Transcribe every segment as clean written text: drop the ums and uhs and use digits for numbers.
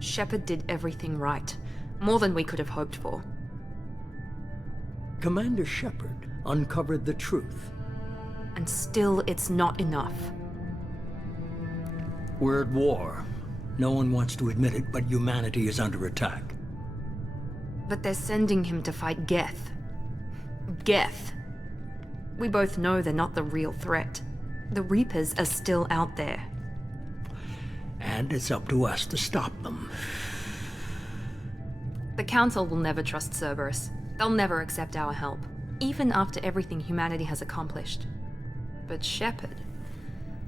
Shepard did everything right. More than we could have hoped for. Commander Shepard uncovered the truth. And still, it's not enough. We're at war. No one wants to admit it, but humanity is under attack. But they're sending him to fight Geth. Geth. We both know they're not the real threat. The Reapers are still out there. And it's up to us to stop them. The Council will never trust Cerberus. They'll never accept our help, even after everything humanity has accomplished. But Shepard,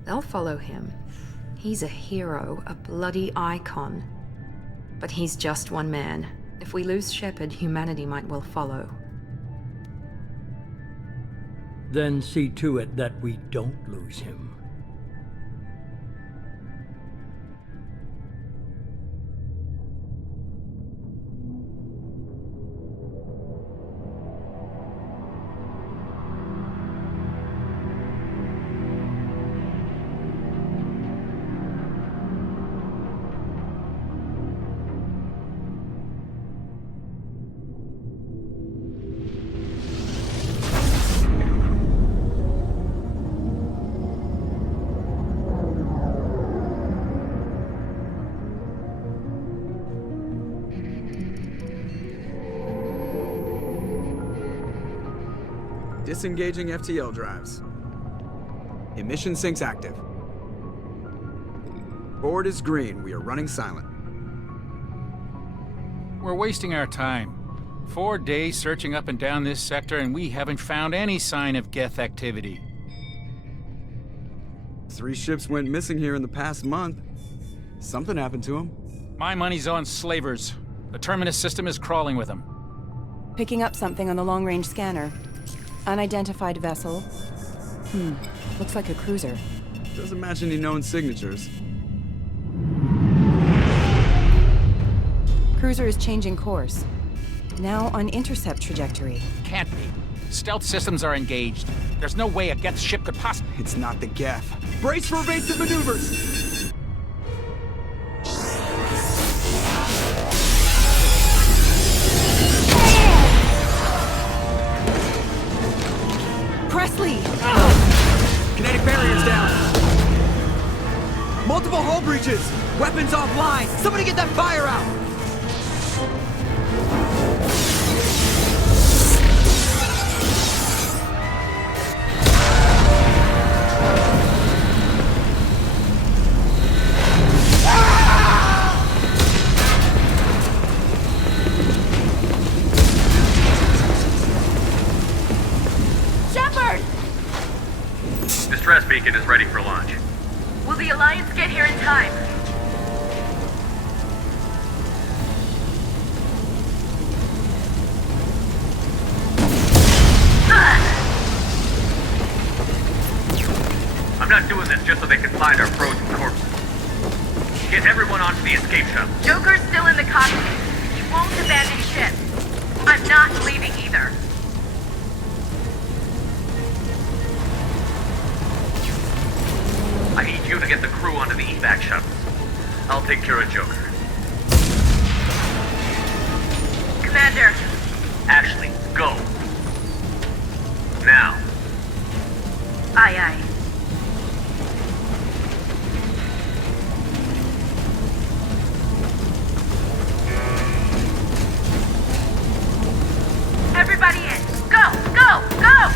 they'll follow him. He's a hero, a bloody icon. But he's just one man. If we lose Shepard, humanity might well follow. Then see to it that we don't lose him. Disengaging FTL drives. Emission sinks active. Board is green. We are running silent. We're wasting our time. 4 days searching up and down this sector, and we haven't found any sign of Geth activity. 3 ships went missing here in the past month. Something happened to them. My money's on slavers. The Terminus system is crawling with them. Picking up something on the long-range scanner. Unidentified vessel. Looks like a cruiser. Doesn't match any known signatures. Cruiser is changing course. Now on intercept trajectory. Can't be. Stealth systems are engaged. There's no way a Geth ship could possibly... It's not the Geth. Brace for evasive maneuvers! Presley! Kinetic barriers down. Multiple hull breaches. Weapons offline. Somebody get that fire out. Distress beacon is ready for launch. Will the Alliance get here in time? I'm not doing this just so they can find our frozen corpses. Get everyone onto the escape shuttle. Joker's still in the cockpit. He won't abandon ship. I'm not leaving either. I need you to get the crew onto the evac shuttles. I'll take care of Joker. Commander. Ashley, go. Now. Aye, aye. Everybody in. Go, go, go!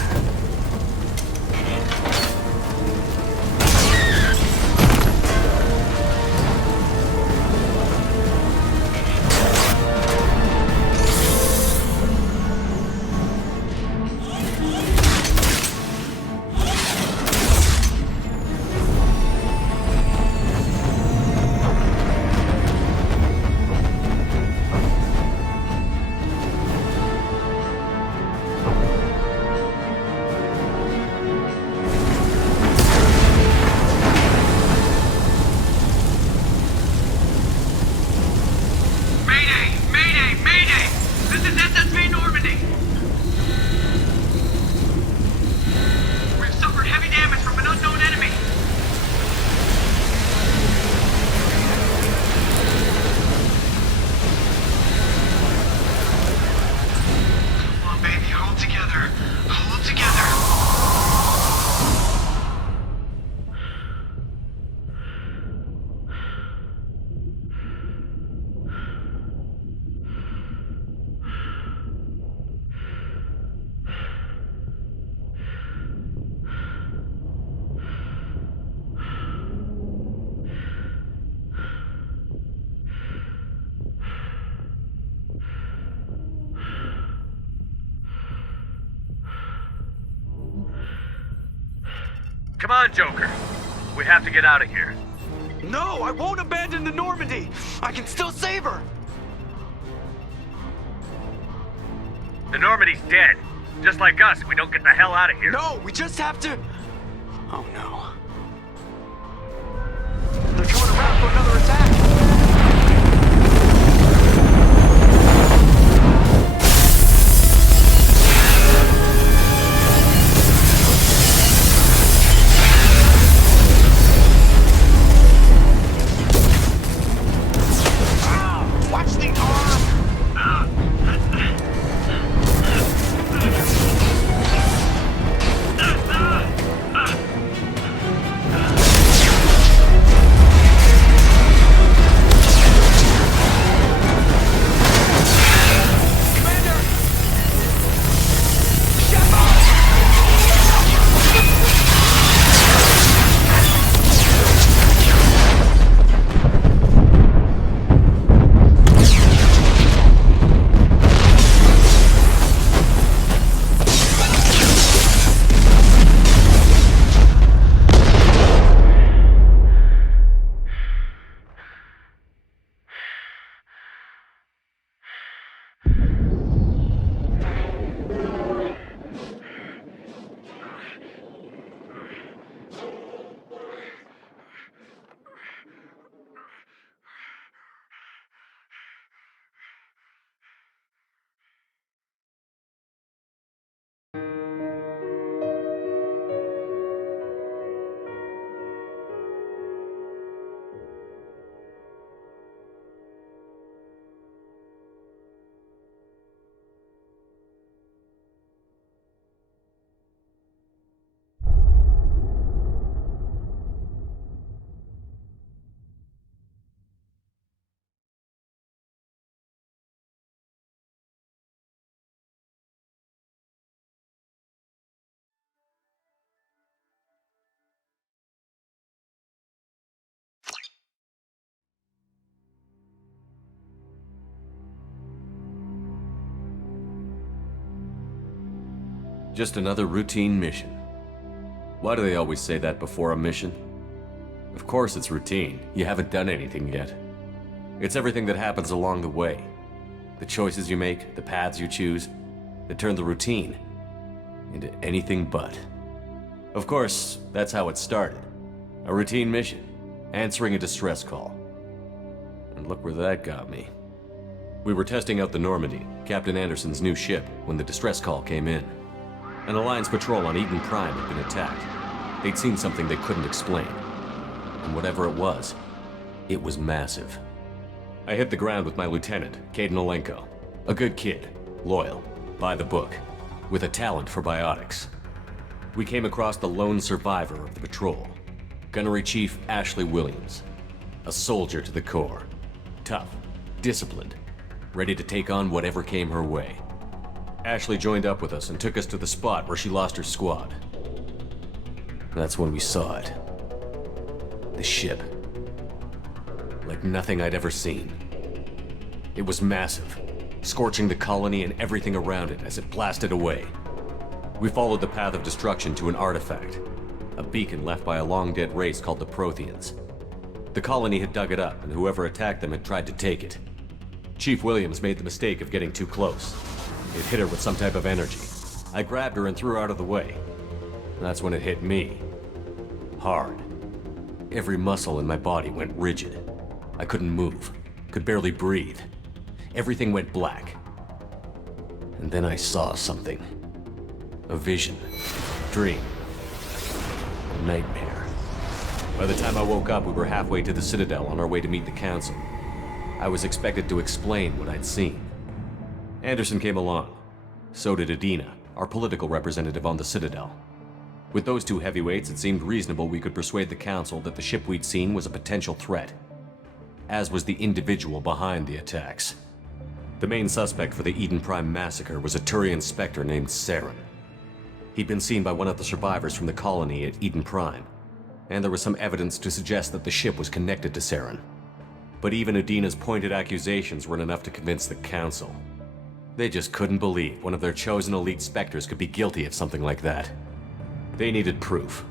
Come on, Joker. We have to get out of here. No, I won't abandon the Normandy. I can still save her. The Normandy's dead. Just like us if we don't get the hell out of here. No, we just have to... Oh no. They're coming around for another attack. Watch the arm! Just another routine mission. Why do they always say that before a mission? Of course it's routine. You haven't done anything yet. It's everything that happens along the way. The choices you make, the paths you choose, that turn the routine into anything but. Of course, that's how it started. A routine mission, answering a distress call. And look where that got me. We were testing out the Normandy, Captain Anderson's new ship, when the distress call came in. An Alliance patrol on Eden Prime had been attacked. They'd seen something they couldn't explain. And whatever it was massive. I hit the ground with my lieutenant, Caden Olenko. A good kid, loyal, by the book, with a talent for biotics. We came across the lone survivor of the patrol, Gunnery Chief Ashley Williams. A soldier to the core. Tough, disciplined, ready to take on whatever came her way. Ashley joined up with us and took us to the spot where she lost her squad. That's when we saw it. The ship. Like nothing I'd ever seen. It was massive, scorching the colony and everything around it as it blasted away. We followed the path of destruction to an artifact, a beacon left by a long-dead race called the Protheans. The colony had dug it up, and whoever attacked them had tried to take it. Chief Williams made the mistake of getting too close. It hit her with some type of energy. I grabbed her and threw her out of the way. That's when it hit me. Hard. Every muscle in my body went rigid. I couldn't move, could barely breathe. Everything went black. And then I saw something. A vision. Dream. A nightmare. By the time I woke up, we were halfway to the Citadel on our way to meet the Council. I was expected to explain what I'd seen. Anderson came along. So did Adina, our political representative on the Citadel. With those two heavyweights, it seemed reasonable we could persuade the Council that the ship we'd seen was a potential threat. As was the individual behind the attacks. The main suspect for the Eden Prime massacre was a Turian Spectre named Saren. He'd been seen by one of the survivors from the colony at Eden Prime, and there was some evidence to suggest that the ship was connected to Saren. But even Adina's pointed accusations weren't enough to convince the Council. They just couldn't believe one of their chosen elite Spectres could be guilty of something like that. They needed proof.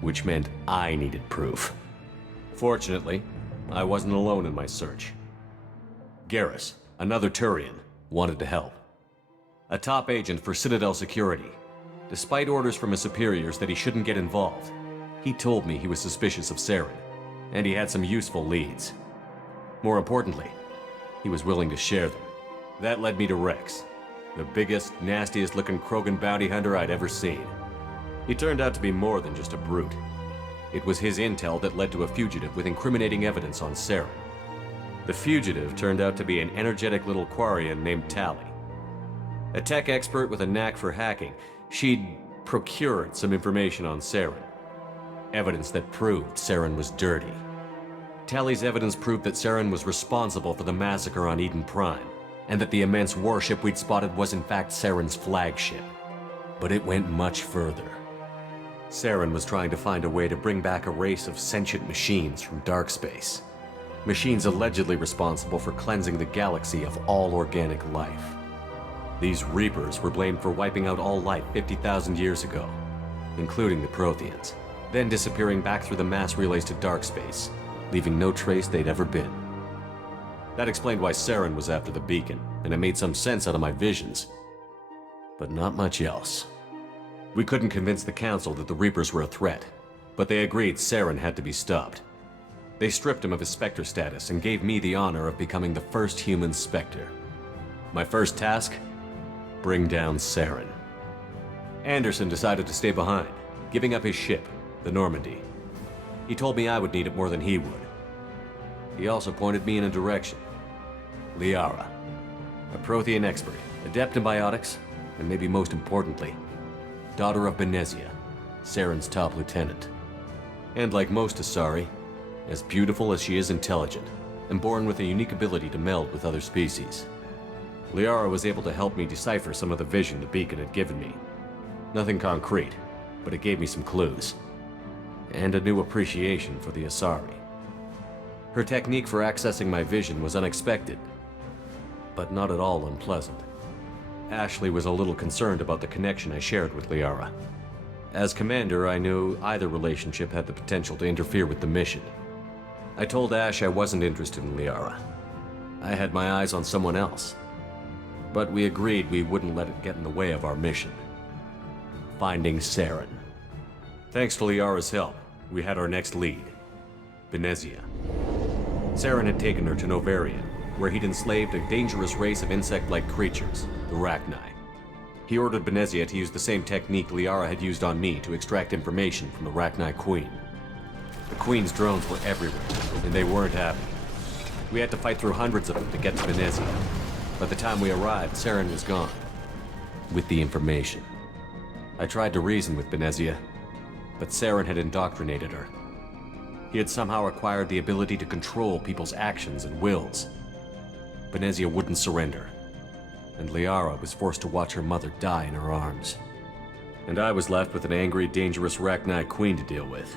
which meant I needed proof. Fortunately, I wasn't alone in my search. Garrus, another Turian, wanted to help. A top agent for Citadel Security. Despite orders from his superiors that he shouldn't get involved, he told me he was suspicious of Saren, and he had some useful leads. More importantly, he was willing to share them. That led me to Rex, the biggest, nastiest-looking Krogan bounty hunter I'd ever seen. He turned out to be more than just a brute. It was his intel that led to a fugitive with incriminating evidence on Saren. The fugitive turned out to be an energetic little Quarian named Tali. A tech expert with a knack for hacking, she'd procured some information on Saren. Evidence that proved Saren was dirty. Tali's evidence proved that Saren was responsible for the massacre on Eden Prime, and that the immense warship we'd spotted was in fact Saren's flagship. But it went much further. Saren was trying to find a way to bring back a race of sentient machines from dark space. Machines allegedly responsible for cleansing the galaxy of all organic life. These Reapers were blamed for wiping out all life 50,000 years ago, including the Protheans, then disappearing back through the mass relays to dark space, leaving no trace they'd ever been. That explained why Saren was after the beacon, and it made some sense out of my visions. But not much else. We couldn't convince the Council that the Reapers were a threat, but they agreed Saren had to be stopped. They stripped him of his Spectre status and gave me the honor of becoming the first human Spectre. My first task? Bring down Saren. Anderson decided to stay behind, giving up his ship, the Normandy. He told me I would need it more than he would. He also pointed me in a direction. Liara, a Prothean expert, adept in biotics, and maybe most importantly, daughter of Benezia, Saren's top lieutenant. And like most Asari, as beautiful as she is intelligent, and born with a unique ability to meld with other species. Liara was able to help me decipher some of the vision the beacon had given me. Nothing concrete, but it gave me some clues. And a new appreciation for the Asari. Her technique for accessing my vision was unexpected, but not at all unpleasant. Ashley was a little concerned about the connection I shared with Liara. As commander, I knew either relationship had the potential to interfere with the mission. I told Ash I wasn't interested in Liara. I had my eyes on someone else. But we agreed we wouldn't let it get in the way of our mission. Finding Saren. Thanks to Liara's help, we had our next lead. Benezia. Saren had taken her to Novaria, where he'd enslaved a dangerous race of insect-like creatures, the Rachni. He ordered Benezia to use the same technique Liara had used on me to extract information from the Rachni Queen. The Queen's drones were everywhere, and they weren't happy. We had to fight through hundreds of them to get to Benezia. By the time we arrived, Saren was gone. With the information. I tried to reason with Benezia, but Saren had indoctrinated her. He had somehow acquired the ability to control people's actions and wills. Benezia wouldn't surrender, and Liara was forced to watch her mother die in her arms. And I was left with an angry, dangerous Rachni Queen to deal with.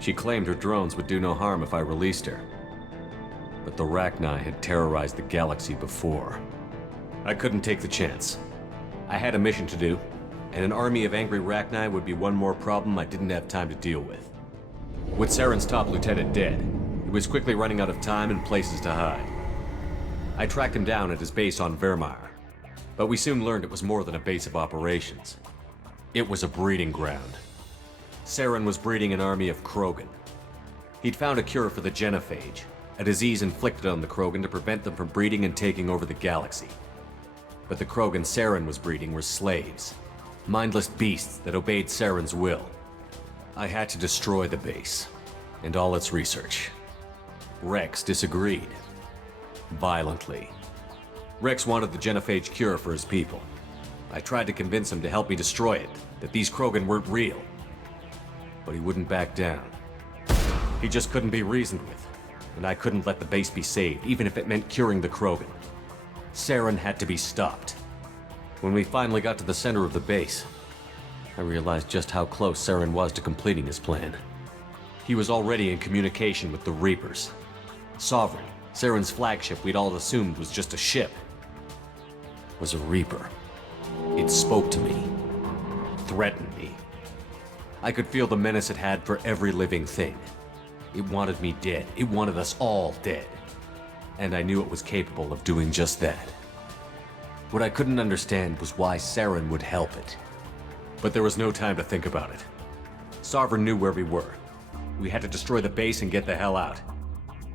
She claimed her drones would do no harm if I released her. But the Rachni had terrorized the galaxy before. I couldn't take the chance. I had a mission to do, and an army of angry Rachni would be one more problem I didn't have time to deal with. With Saren's top lieutenant dead, he was quickly running out of time and places to hide. I tracked him down at his base on Vermeer, but we soon learned it was more than a base of operations. It was a breeding ground. Saren was breeding an army of Krogan. He'd found a cure for the genophage, a disease inflicted on the Krogan to prevent them from breeding and taking over the galaxy. But the Krogan Saren was breeding were slaves, mindless beasts that obeyed Saren's will. I had to destroy the base, and all its research. Rex disagreed. Violently. Rex wanted the genophage cure for his people. I tried to convince him to help me destroy it, that these Krogan weren't real. But he wouldn't back down. He just couldn't be reasoned with, and I couldn't let the base be saved, even if it meant curing the Krogan. Saren had to be stopped. When we finally got to the center of the base, I realized just how close Saren was to completing his plan. He was already in communication with the Reapers. Sovereign, Saren's flagship we'd all assumed was just a ship, was a Reaper. It spoke to me, threatened me. I could feel the menace it had for every living thing. It wanted me dead. It wanted us all dead. And I knew it was capable of doing just that. What I couldn't understand was why Saren would help it. But there was no time to think about it. Sovereign knew where we were. We had to destroy the base and get the hell out.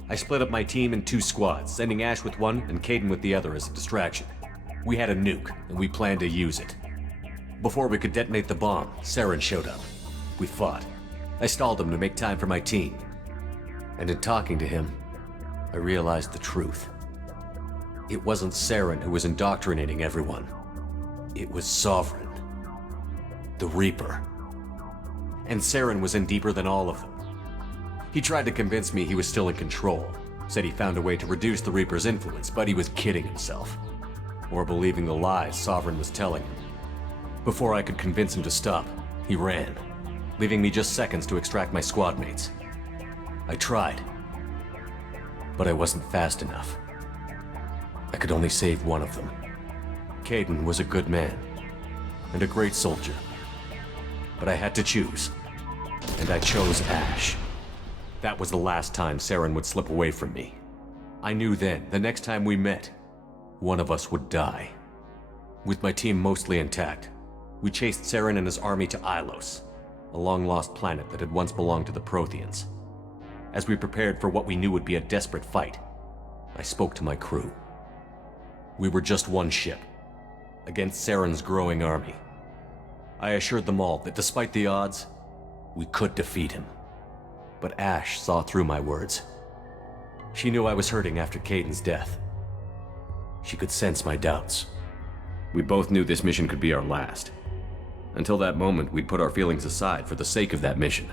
I split up my team in 2 squads, sending Ash with one and Caden with the other as a distraction. We had a nuke, and we planned to use it. Before we could detonate the bomb, Saren showed up. We fought. I stalled him to make time for my team. And in talking to him, I realized the truth. It wasn't Saren who was indoctrinating everyone. It was Sovereign. The Reaper. And Saren was in deeper than all of them. He tried to convince me he was still in control. Said he found a way to reduce the Reaper's influence, but he was kidding himself. Or believing the lies Sovereign was telling him. Before I could convince him to stop, he ran, leaving me just seconds to extract my squad mates. I tried, but I wasn't fast enough. I could only save one of them. Caden was a good man, and a great soldier. But I had to choose, and I chose Ash. That was the last time Saren would slip away from me. I knew then, the next time we met, one of us would die. With my team mostly intact, we chased Saren and his army to Ilos, a long-lost planet that had once belonged to the Protheans. As we prepared for what we knew would be a desperate fight, I spoke to my crew. We were just one ship, against Saren's growing army. I assured them all that despite the odds, we could defeat him. But Ash saw through my words. She knew I was hurting after Caden's death. She could sense my doubts. We both knew this mission could be our last. Until that moment, we'd put our feelings aside for the sake of that mission.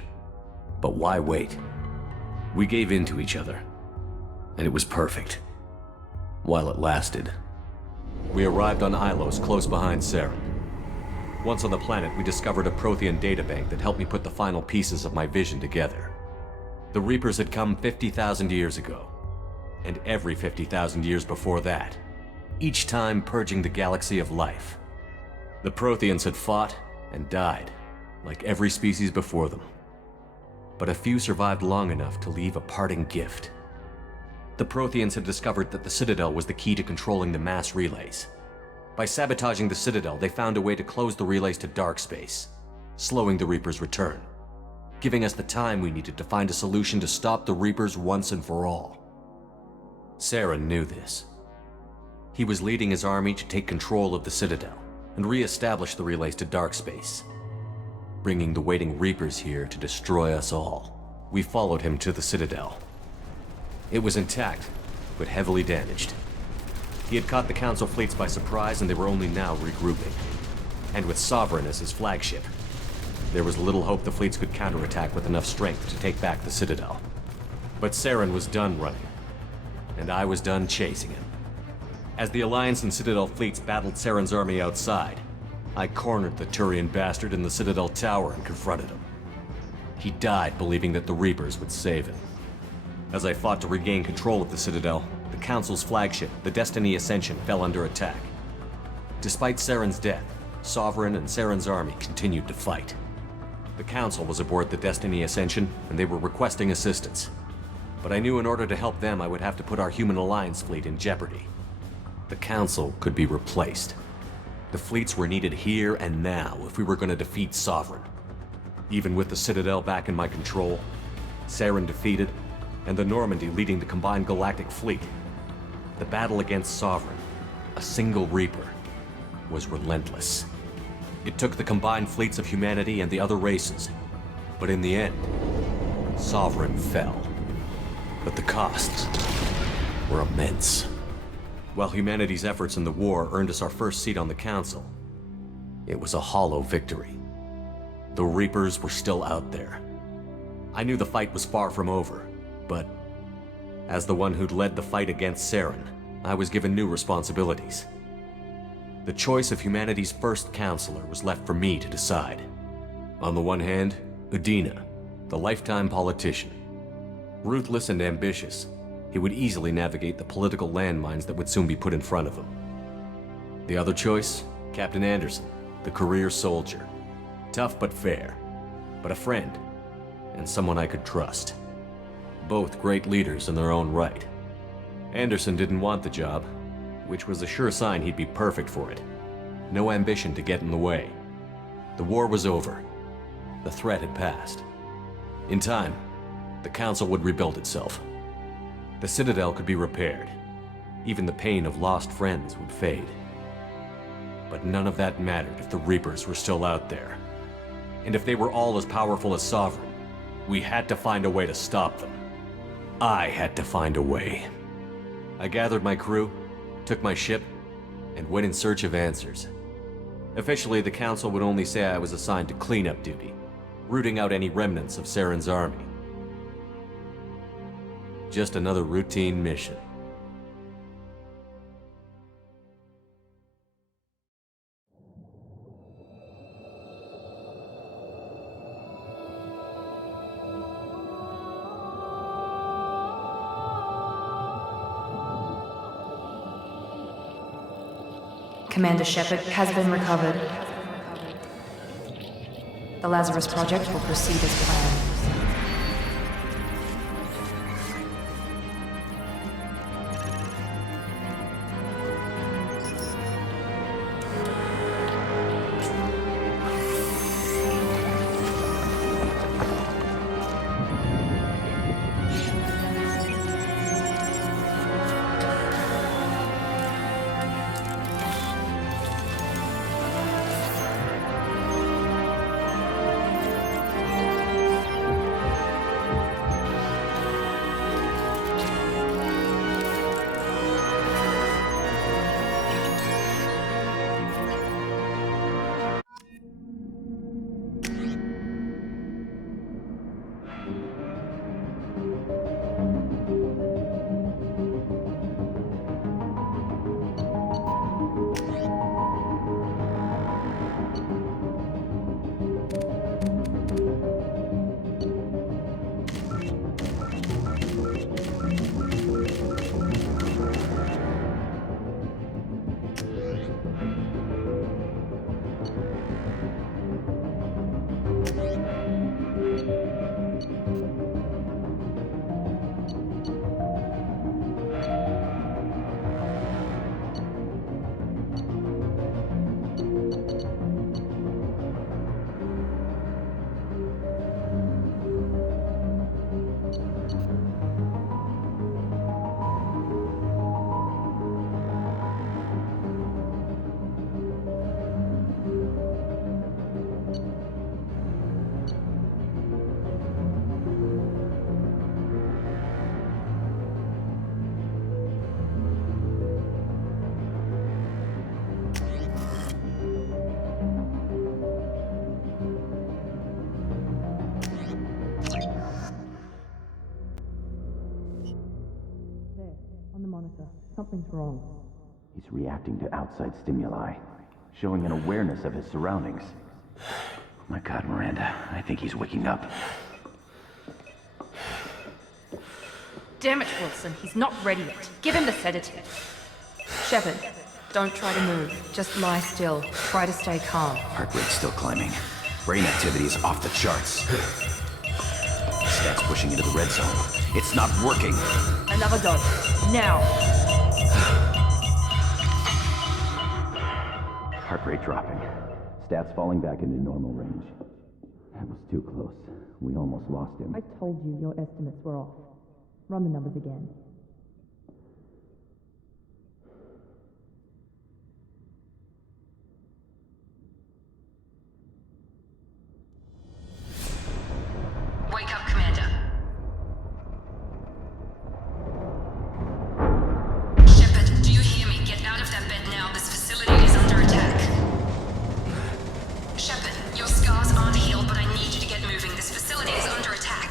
But why wait? We gave in to each other, and it was perfect. While it lasted. We arrived on Ilos, close behind Saren. Once on the planet, we discovered a Prothean databank that helped me put the final pieces of my vision together. The Reapers had come 50,000 years ago, and every 50,000 years before that, each time purging the galaxy of life. The Protheans had fought and died, like every species before them. But a few survived long enough to leave a parting gift. The Protheans had discovered that the Citadel was the key to controlling the mass relays. By sabotaging the Citadel, they found a way to close the relays to dark space, slowing the Reaper's return, giving us the time we needed to find a solution to stop the Reapers once and for all. Saren knew this. He was leading his army to take control of the Citadel and re-establish the relays to dark space, bringing the waiting Reapers here to destroy us all. We followed him to the Citadel. It was intact, but heavily damaged. He had caught the Council fleets by surprise, and they were only now regrouping. And with Sovereign as his flagship, there was little hope the fleets could counterattack with enough strength to take back the Citadel. But Saren was done running, and I was done chasing him. As the Alliance and Citadel fleets battled Saren's army outside, I cornered the Turian bastard in the Citadel tower and confronted him. He died believing that the Reapers would save him. As I fought to regain control of the Citadel, the Council's flagship, the Destiny Ascension, fell under attack. Despite Saren's death, Sovereign and Saren's army continued to fight. The Council was aboard the Destiny Ascension, and they were requesting assistance. But I knew in order to help them, I would have to put our human alliance fleet in jeopardy. The Council could be replaced. The fleets were needed here and now if we were going to defeat Sovereign. Even with the Citadel back in my control, Saren defeated, and the Normandy leading the combined galactic fleet, the battle against Sovereign, a single Reaper, was relentless. It took the combined fleets of humanity and the other races, but in the end, Sovereign fell. But the costs were immense. While humanity's efforts in the war earned us our first seat on the Council, it was a hollow victory. The Reapers were still out there. I knew the fight was far from over, but as the one who'd led the fight against Saren, I was given new responsibilities. The choice of humanity's first counselor was left for me to decide. On the one hand, Udina, the lifetime politician. Ruthless and ambitious, he would easily navigate the political landmines that would soon be put in front of him. The other choice, Captain Anderson, the career soldier. Tough but fair, but a friend, and someone I could trust. Both great leaders in their own right. Anderson didn't want the job, which was a sure sign he'd be perfect for it. No ambition to get in the way. The war was over. The threat had passed. In time, the Council would rebuild itself. The Citadel could be repaired. Even the pain of lost friends would fade. But none of that mattered if the Reapers were still out there. And if they were all as powerful as Sovereign, we had to find a way to stop them. I had to find a way. I gathered my crew, took my ship, and went in search of answers. Officially, the Council would only say I was assigned to cleanup duty, rooting out any remnants of Saren's army. Just another routine mission. Commander Shepard has been recovered. The Lazarus Project will proceed as planned. Something's wrong. He's reacting to outside stimuli, showing an awareness of his surroundings. Oh my God, Miranda, I think he's waking up. Damn it, Wilson, he's not ready yet. Give him the sedative. Shepard, don't try to move. Just lie still. Try to stay calm. Heart rate's still climbing. Brain activity is off the charts. Stats pushing into the red zone. It's not working. Another dose. Now. Heart rate dropping. Stats falling back into normal range. That was too close. We almost lost him. I told you your estimates were off. Run the numbers again. Wake up, Commander. Shepard, do you hear me? Get out of that bed now. This facility is under attack. Shepard, your scars aren't healed, but I need you to get moving. This facility is under attack.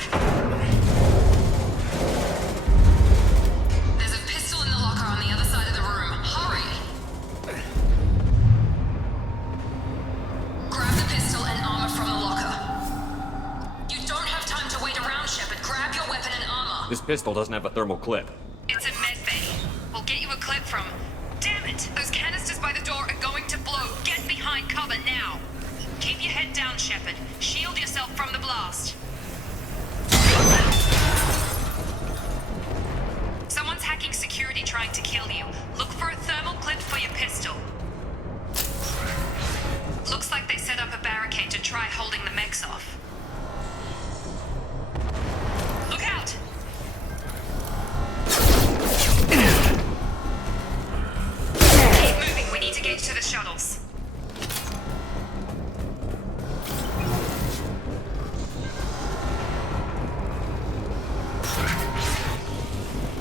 There's a pistol in the locker on the other side of the room. Hurry! Grab the pistol and armor from the locker. You don't have time to wait around, Shepard. Grab your weapon and armor. This pistol doesn't have a thermal clip. It's a med bay. We'll get you a clip from... Damn it! Those canisters by the door are going to blow. Get behind cover now. Keep your head down, Shepard. Shield yourself from the blast. Someone's hacking security trying to kill you. Look for a thermal clip for your pistol. Looks like they set up a barricade to try holding the mechs off. Look out! Keep moving, we need to get to the shuttles.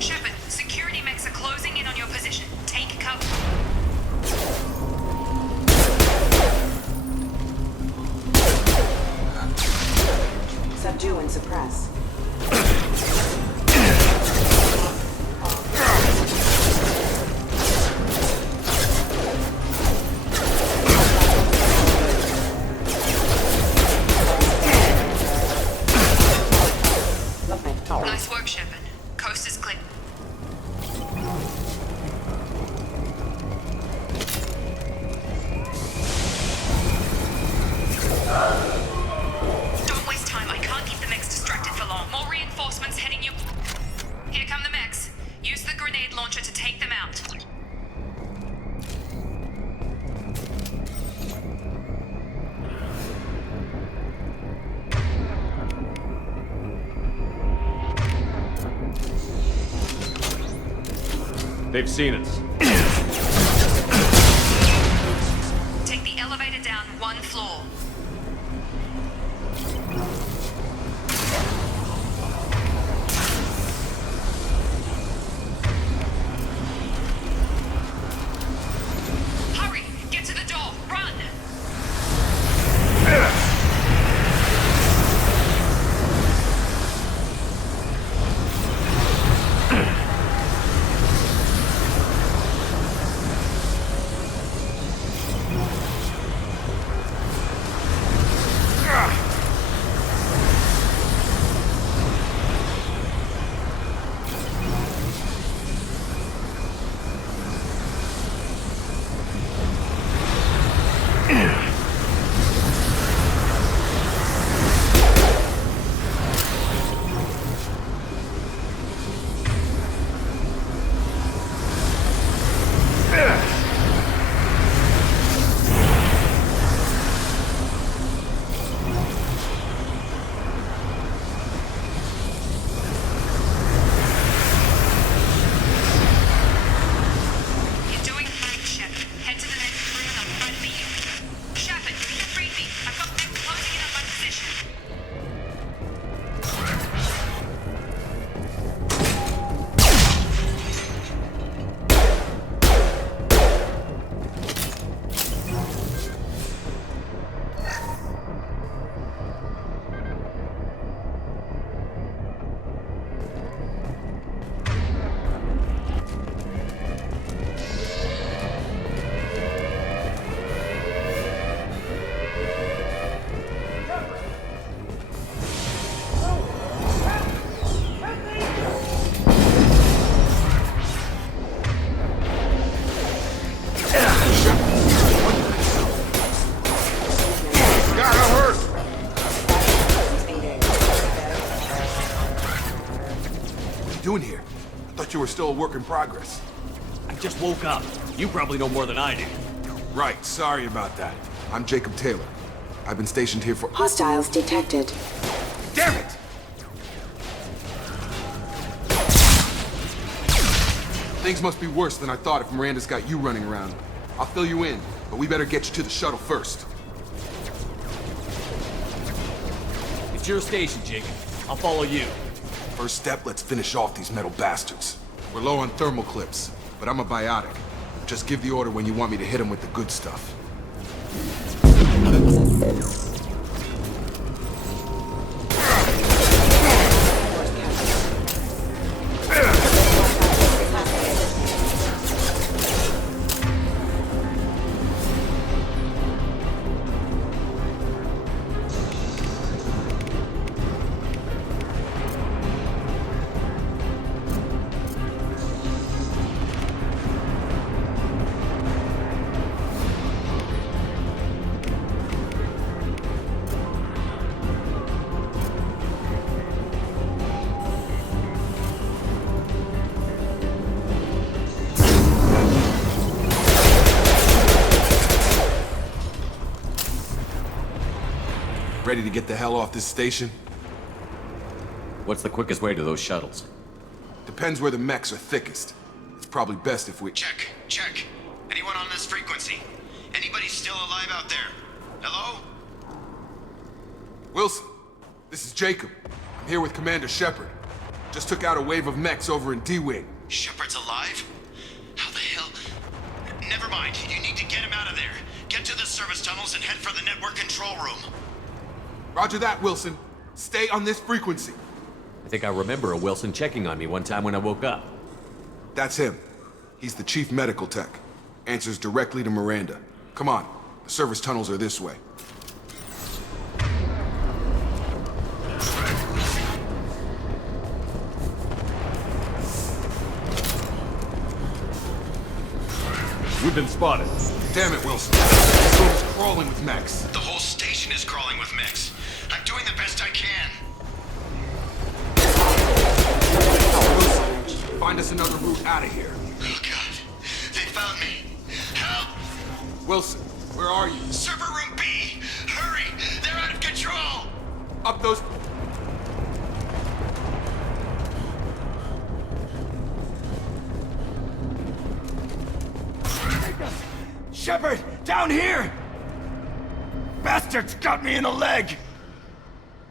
Shepard, security mechs are closing in on your position. Take cover. Subdue and suppress. Nice work, Shepard. Coast is clear. Don't waste time. I can't keep the mechs distracted for long. More reinforcements heading you. Here come the mechs. Use the grenade launcher to take them out. They've seen us. Take the elevator down one floor. Hurry! Get to the door! Run! You're doing fine, Shepard. Head to the next room and I'll try to beat you. Shepard, you can read me. I've got them closing in on my position. Doing here? I thought you were still a work in progress. I just woke up. You probably know more than I do. Right, sorry about that. I'm Jacob Taylor. I've been stationed here for— Hostiles detected. Damn it! Things must be worse than I thought if Miranda's got you running around. I'll fill you in, but we better get you to the shuttle first. It's your station, Jacob. I'll follow you. First step, let's finish off these metal bastards. We're low on thermal clips, but I'm a biotic. Just give the order when you want me to hit them with the good stuff. ready to get the hell off this station? What's the quickest way to those shuttles? Depends where the mechs are thickest. It's probably best if we... Check. Anyone on this frequency? Anybody still alive out there? Hello? Wilson, this is Jacob. I'm here with Commander Shepard. Just took out a wave of mechs over in D-Wing. Shepard's alive? How the hell? Never mind. You need to get him out of there. Get to the service tunnels and head for the network control room. Roger that, Wilson. Stay on this frequency. I think I remember a Wilson checking on me one time when I woke up. That's him. He's the chief medical tech. Answers directly to Miranda. Come on. The service tunnels are this way. We've been spotted. Damn it, Wilson. This room is crawling with mechs. The whole station is crawling with mechs. I'm doing the best I can. Wilson, find us another route out of here. Oh, God. They found me. Help! Wilson, where are you? Server room B! Hurry! They're out of control! Up those... Shepard, down here! Bastards got me in the leg!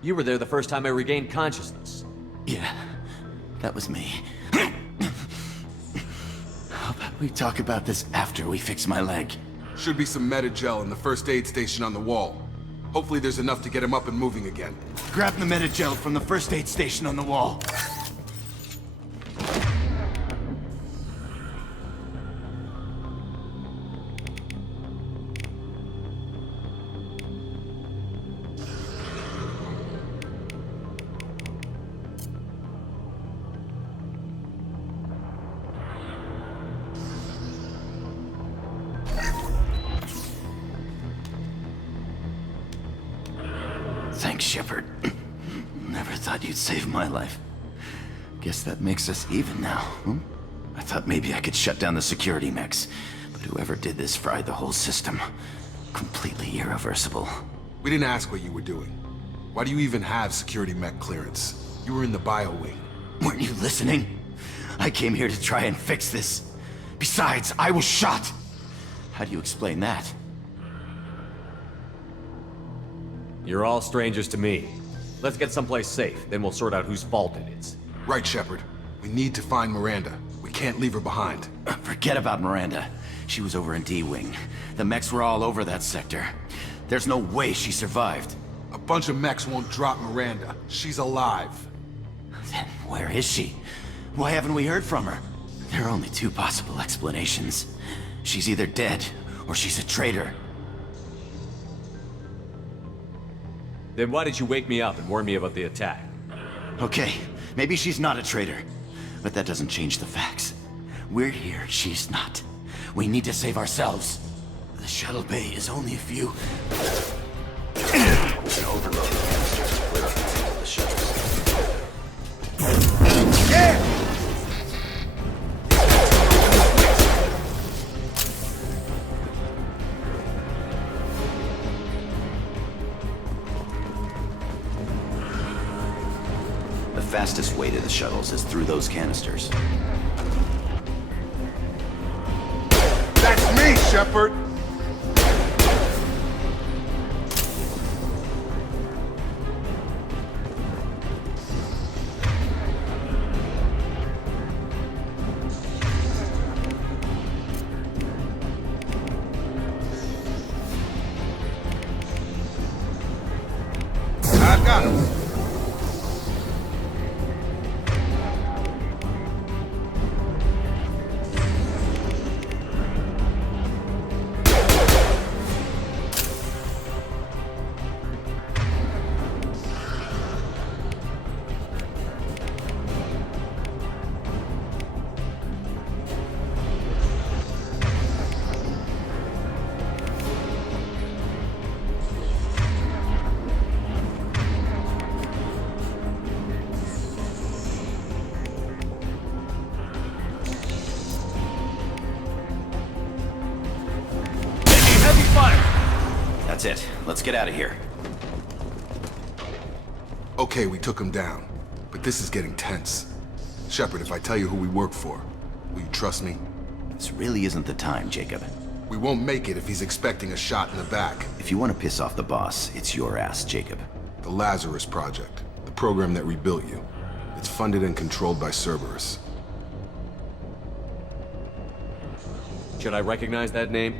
You were there the first time I regained consciousness. Yeah, that was me. How about we talk about this after we fix my leg? Should be some Medi-gel in the first aid station on the wall. Hopefully there's enough to get him up and moving again. Grab the Medi-gel from the first aid station on the wall. Thanks, Shepard. Never thought you'd save my life. Guess that makes us even now, hmm? I thought maybe I could shut down the security mechs, but whoever did this fried the whole system. Completely irreversible. We didn't ask what you were doing. Why do you even have security mech clearance? You were in the bio wing. Weren't you listening? I came here to try and fix this. Besides, I was shot. How do you explain that? You're all strangers to me. Let's get someplace safe, then we'll sort out whose fault it is. Right, Shepard. We need to find Miranda. We can't leave her behind. Forget about Miranda. She was over in D-Wing. The mechs were all over that sector. There's no way she survived. A bunch of mechs won't drop Miranda. She's alive. Then where is she? Why haven't we heard from her? There are only two possible explanations. She's either dead, or she's a traitor. Then why did you wake me up and warn me about the attack? Okay, maybe she's not a traitor. But that doesn't change the facts. We're here, she's not. We need to save ourselves. The shuttle bay is only a few... An overload of canisters to clear up into the shuttles. Yeah! The fastest way to the shuttles is through those canisters. That's me, Shepard! I've got him. That's it. Let's get out of here. Okay, we took him down. But this is getting tense. Shepard, if I tell you who we work for, will you trust me? This really isn't the time, Jacob. We won't make it if he's expecting a shot in the back. If you want to piss off the boss, it's your ass, Jacob. The Lazarus Project, the program that rebuilt you. It's funded and controlled by Cerberus. Should I recognize that name?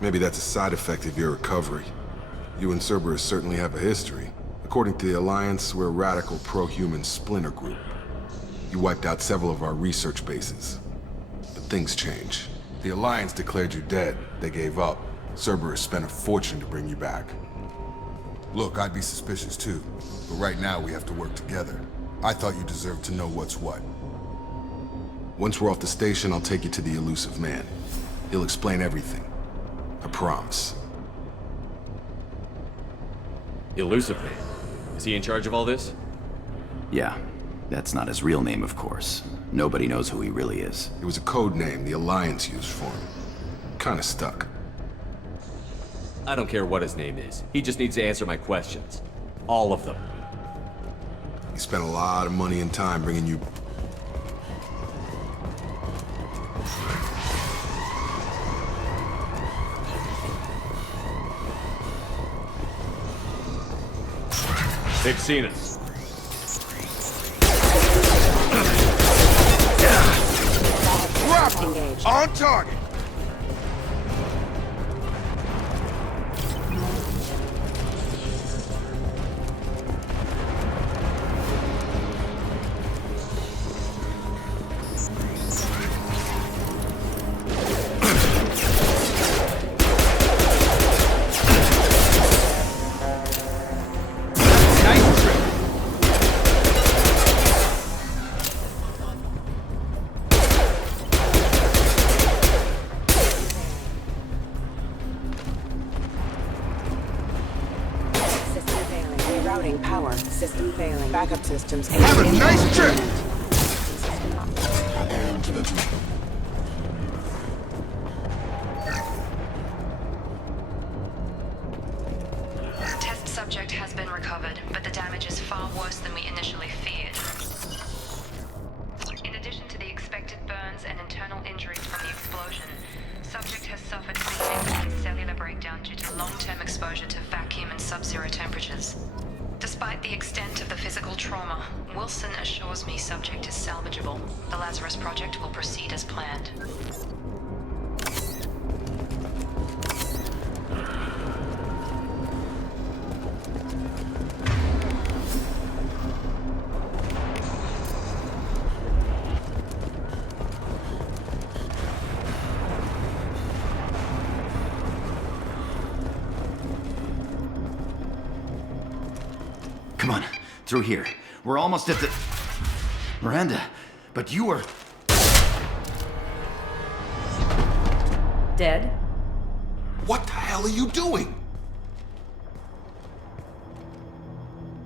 Maybe that's a side effect of your recovery. You and Cerberus certainly have a history. According to the Alliance, we're a radical pro-human splinter group. You wiped out several of our research bases. But things change. The Alliance declared you dead. They gave up. Cerberus spent a fortune to bring you back. Look, I'd be suspicious too. But right now we have to work together. I thought you deserved to know what's what. Once we're off the station, I'll take you to the elusive man. He'll explain everything. I promise. Elusive Man? Is he in charge of all this? Yeah. That's not his real name, of course. Nobody knows who he really is. It was a code name the Alliance used for him. Kinda stuck. I don't care what his name is. He just needs to answer my questions. All of them. He spent a lot of money and time bringing you... They've seen us. Engaged. On target! System failing. Backup systems. Have a nice trip! Test subject has been recovered, but the damage is far worse than we initially feared. In addition to the expected burns and internal injuries from the explosion, subject has suffered significant cellular breakdown due to long-term exposure to vacuum and sub-zero temperatures. Despite the extent of the physical trauma, Wilson assures me subject is salvageable. The Lazarus Project will proceed as planned. Come on, through here. We're almost at the... Miranda, but you were... Dead? What the hell are you doing?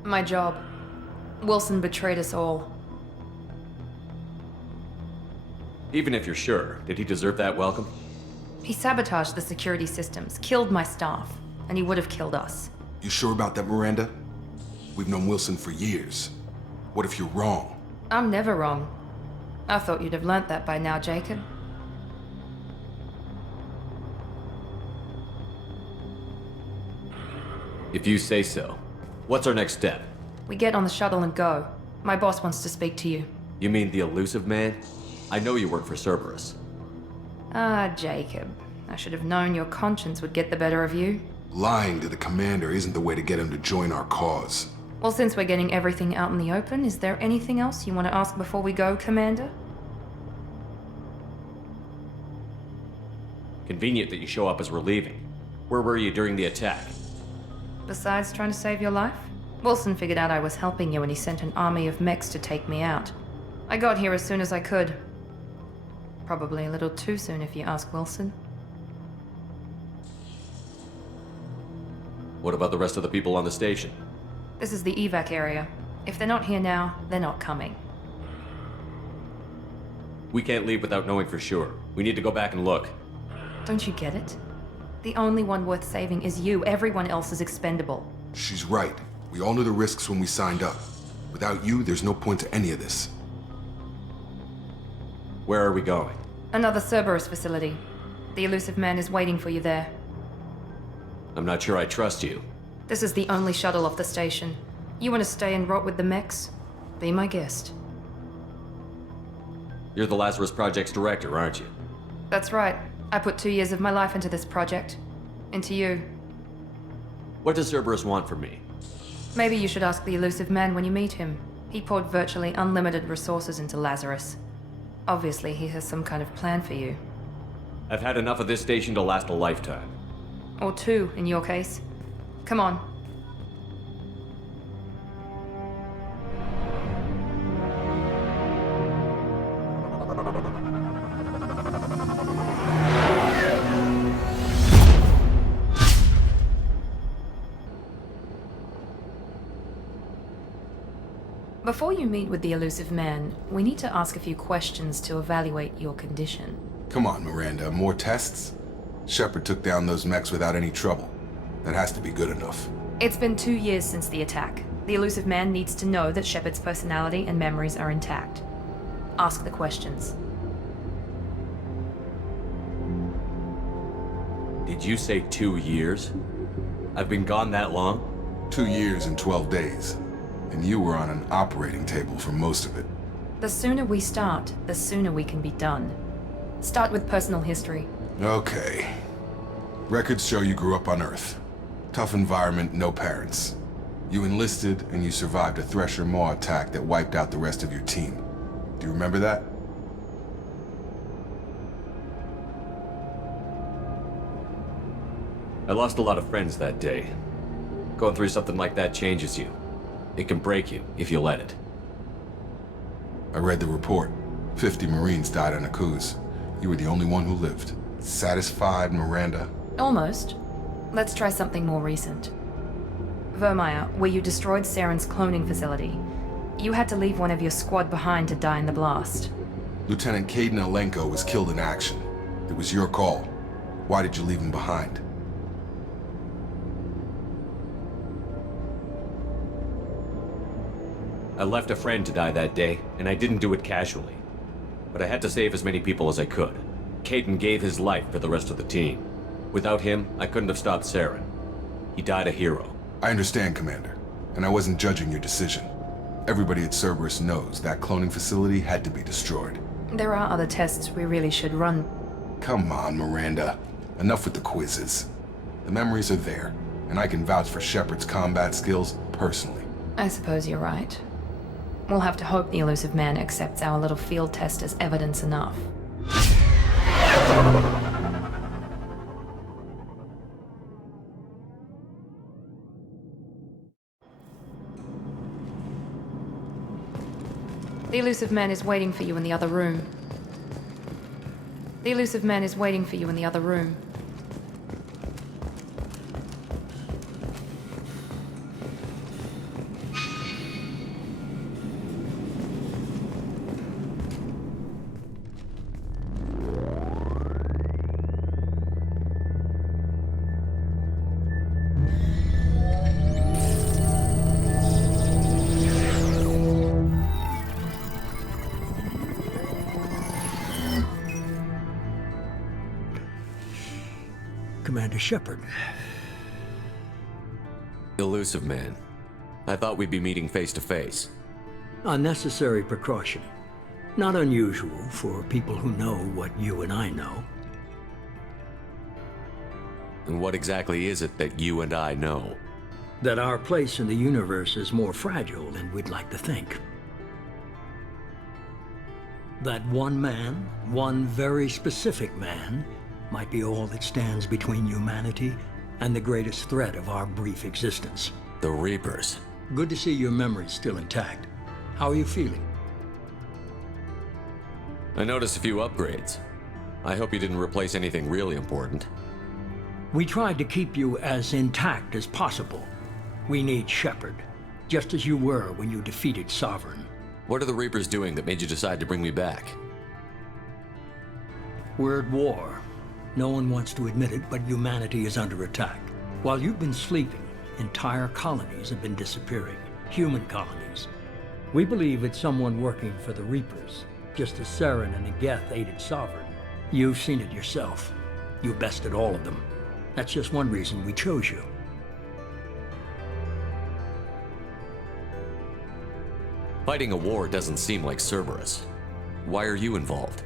My job. Wilson betrayed us all. Even if you're sure, did he deserve that welcome? He sabotaged the security systems, killed my staff, and he would have killed us. You sure about that, Miranda? We've known Wilson for years. What if you're wrong? I'm never wrong. I thought you'd have learnt that by now, Jacob. If you say so. What's our next step? We get on the shuttle and go. My boss wants to speak to you. You mean the elusive man? I know you work for Cerberus. Ah, Jacob. I should have known your conscience would get the better of you. Lying to the commander isn't the way to get him to join our cause. Well, since we're getting everything out in the open, is there anything else you want to ask before we go, Commander? Convenient that you show up as we're leaving. Where were you during the attack? Besides trying to save your life? Wilson figured out I was helping you and he sent an army of mechs to take me out. I got here as soon as I could. Probably a little too soon if you ask Wilson. What about the rest of the people on the station? This is the evac area. If they're not here now, they're not coming. We can't leave without knowing for sure. We need to go back and look. Don't you get it? The only one worth saving is you. Everyone else is expendable. She's right. We all knew the risks when we signed up. Without you, there's no point to any of this. Where are we going? Another Cerberus facility. The elusive man is waiting for you there. I'm not sure I trust you. This is the only shuttle off the station. You want to stay and rot with the mechs? Be my guest. You're the Lazarus Project's director, aren't you? That's right. I put 2 years of my life into this project. Into you. What does Cerberus want from me? Maybe you should ask the elusive man when you meet him. He poured virtually unlimited resources into Lazarus. Obviously, he has some kind of plan for you. I've had enough of this station to last a lifetime. Or 2, in your case. Come on. Before you meet with the elusive man, we need to ask a few questions to evaluate your condition. Come on, Miranda, more tests? Shepard took down those mechs without any trouble. That has to be good enough. It's been 2 years since the attack. The elusive man needs to know that Shepard's personality and memories are intact. Ask the questions. Did you say 2 years? I've been gone that long? 2 years and 12 days. And you were on an operating table for most of it. The sooner we start, the sooner we can be done. Start with personal history. Okay. Records show you grew up on Earth. Tough environment, no parents. You enlisted, and you survived a Thresher Maw attack that wiped out the rest of your team. Do you remember that? I lost a lot of friends that day. Going through something like that changes you. It can break you, if you let it. I read the report. 50 Marines died on Akuz. You were the only one who lived. Satisfied, Miranda? Almost. Let's try something more recent. Vermeer, where you destroyed Saren's cloning facility. You had to leave one of your squad behind to die in the blast. Lieutenant Caden Alenko was killed in action. It was your call. Why did you leave him behind? I left a friend to die that day, and I didn't do it casually. But I had to save as many people as I could. Caden gave his life for the rest of the team. Without him, I couldn't have stopped Saren. He died a hero. I understand, Commander. And I wasn't judging your decision. Everybody at Cerberus knows that cloning facility had to be destroyed. There are other tests we really should run. Come on, Miranda. Enough with the quizzes. The memories are there, and I can vouch for Shepard's combat skills personally. I suppose you're right. We'll have to hope the elusive man accepts our little field test as evidence enough. The elusive man is waiting for you in the other room. The elusive man is waiting for you in the other room. Commander Shepard. Elusive man. I thought we'd be meeting face to face. Unnecessary precaution. Not unusual for people who know what you and I know. And what exactly is it that you and I know? That our place in the universe is more fragile than we'd like to think. That one man, one very specific man, might be all that stands between humanity and the greatest threat of our brief existence. The Reapers. Good to see your memory's still intact. How are you feeling? I noticed a few upgrades. I hope you didn't replace anything really important. We tried to keep you as intact as possible. We need Shepard, just as you were when you defeated Sovereign. What are the Reapers doing that made you decide to bring me back? We're at war. No one wants to admit it, but humanity is under attack. While you've been sleeping, entire colonies have been disappearing. Human colonies. We believe it's someone working for the Reapers, just as Saren and Geth aided Sovereign. You've seen it yourself. You bested all of them. That's just one reason we chose you. Fighting a war doesn't seem like Cerberus. Why are you involved?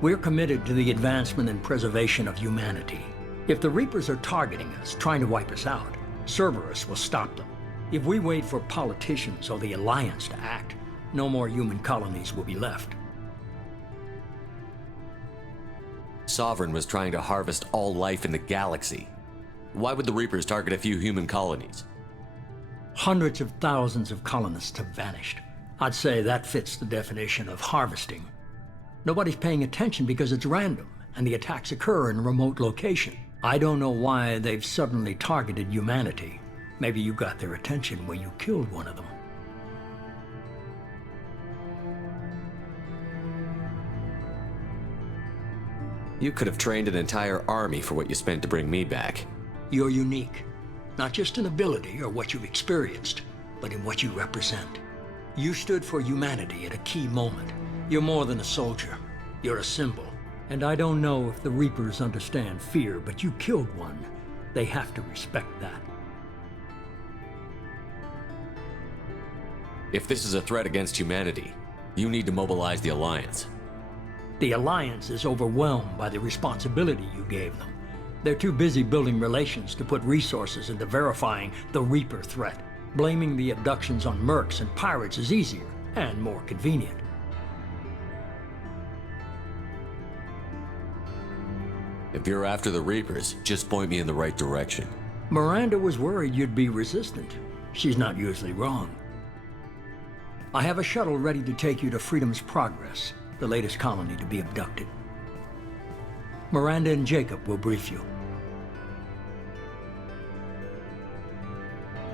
We're committed to the advancement and preservation of humanity. If the Reapers are targeting us, trying to wipe us out, Cerberus will stop them. If we wait for politicians or the Alliance to act, no more human colonies will be left. Sovereign was trying to harvest all life in the galaxy. Why would the Reapers target a few human colonies? Hundreds of thousands of colonists have vanished. I'd say that fits the definition of harvesting. Nobody's paying attention because it's random, and the attacks occur in a remote location. I don't know why they've suddenly targeted humanity. Maybe you got their attention when you killed one of them. You could have trained an entire army for what you spent to bring me back. You're unique, not just in ability or what you've experienced, but in what you represent. You stood for humanity at a key moment. You're more than a soldier. You're a symbol. And I don't know if the Reapers understand fear, but you killed one. They have to respect that. If this is a threat against humanity, you need to mobilize the Alliance. The Alliance is overwhelmed by the responsibility you gave them. They're too busy building relations to put resources into verifying the Reaper threat. Blaming the abductions on mercs and pirates is easier and more convenient. If you're after the Reapers, just point me in the right direction. Miranda was worried you'd be resistant. She's not usually wrong. I have a shuttle ready to take you to Freedom's Progress, the latest colony to be abducted. Miranda and Jacob will brief you.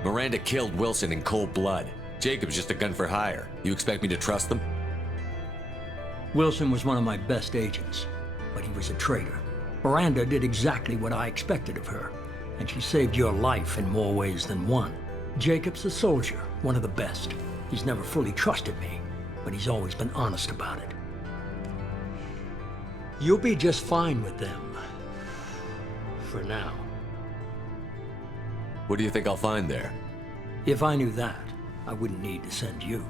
Miranda killed Wilson in cold blood. Jacob's just a gun for hire. You expect me to trust them? Wilson was one of my best agents, but he was a traitor. Miranda did exactly what I expected of her, and she saved your life in more ways than one. Jacob's a soldier, one of the best. He's never fully trusted me, but he's always been honest about it. You'll be just fine with them. For now. What do you think I'll find there? If I knew that, I wouldn't need to send you.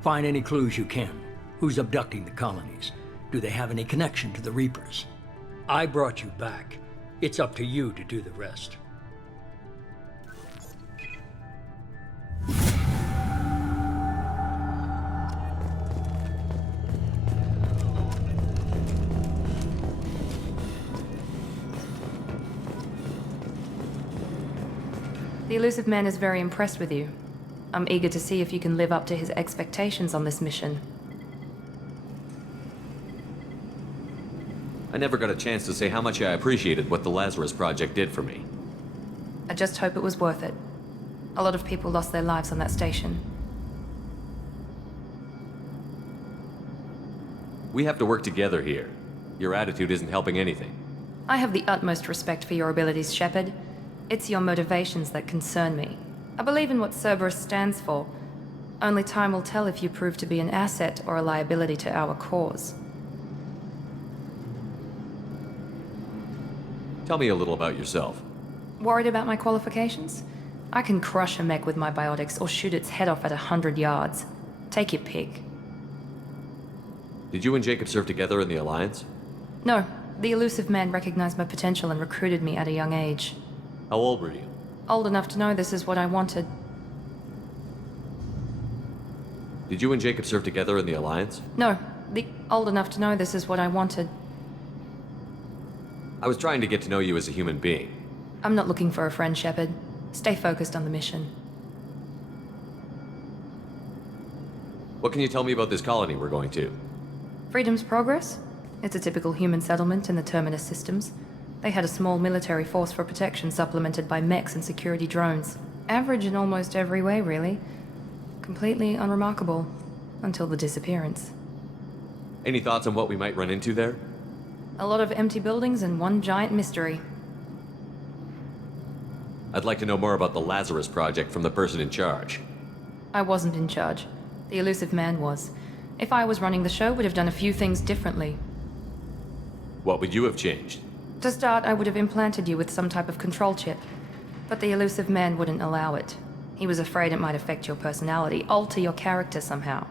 Find any clues you can. Who's abducting the colonies? Do they have any connection to the Reapers? I brought you back. It's up to you to do the rest. The elusive man is very impressed with you. I'm eager to see if you can live up to his expectations on this mission. I never got a chance to say how much I appreciated what the Lazarus Project did for me. I just hope it was worth it. A lot of people lost their lives on that station. We have to work together here. Your attitude isn't helping anything. I have the utmost respect for your abilities, Shepard. It's your motivations that concern me. I believe in what Cerberus stands for. Only time will tell if you prove to be an asset or a liability to our cause. Tell me a little about yourself. Worried about my qualifications? I can crush a mech with my biotics or shoot its head off at 100 yards. Take your pick. Did you and Jacob serve together in the Alliance? No, the elusive man recognized my potential and recruited me at a young age. How old were you? Old enough to know this is what I wanted. Did you and Jacob serve together in the Alliance? No, old enough to know this is what I wanted. I was trying to get to know you as a human being. I'm not looking for a friend, Shepard. Stay focused on the mission. What can you tell me about this colony we're going to? Freedom's Progress? It's a typical human settlement in the Terminus systems. They had a small military force for protection supplemented by mechs and security drones. Average in almost every way, really. Completely unremarkable. Until the disappearance. Any thoughts on what we might run into there? A lot of empty buildings and one giant mystery. I'd like to know more about the Lazarus Project from the person in charge. I wasn't in charge. The elusive man was. If I was running the show, would have done a few things differently. What would you have changed? To start, I would have implanted you with some type of control chip. But the elusive man wouldn't allow it. He was afraid it might affect your personality, alter your character somehow.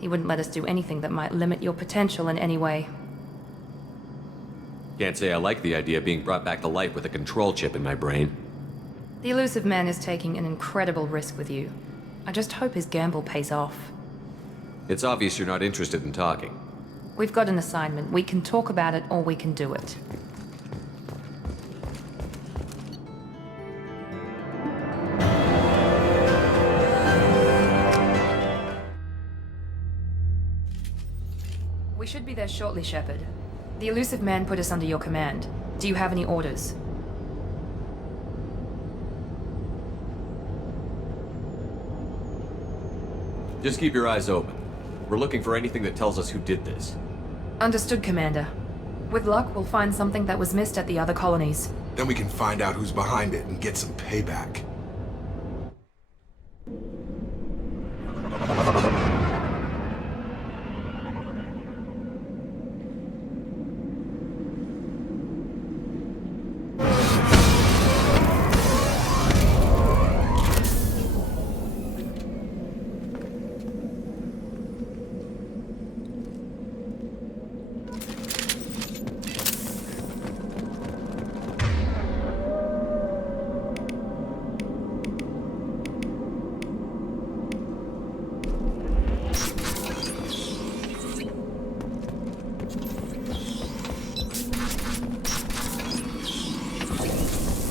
He wouldn't let us do anything that might limit your potential in any way. Can't say I like the idea of being brought back to life with a control chip in my brain. The elusive man is taking an incredible risk with you. I just hope his gamble pays off. It's obvious you're not interested in talking. We've got an assignment. We can talk about it, or we can do it. We should be there shortly, Shepard. The elusive man put us under your command. Do you have any orders? Just keep your eyes open. We're looking for anything that tells us who did this. Understood, Commander. With luck, we'll find something that was missed at the other colonies. Then we can find out who's behind it and get some payback.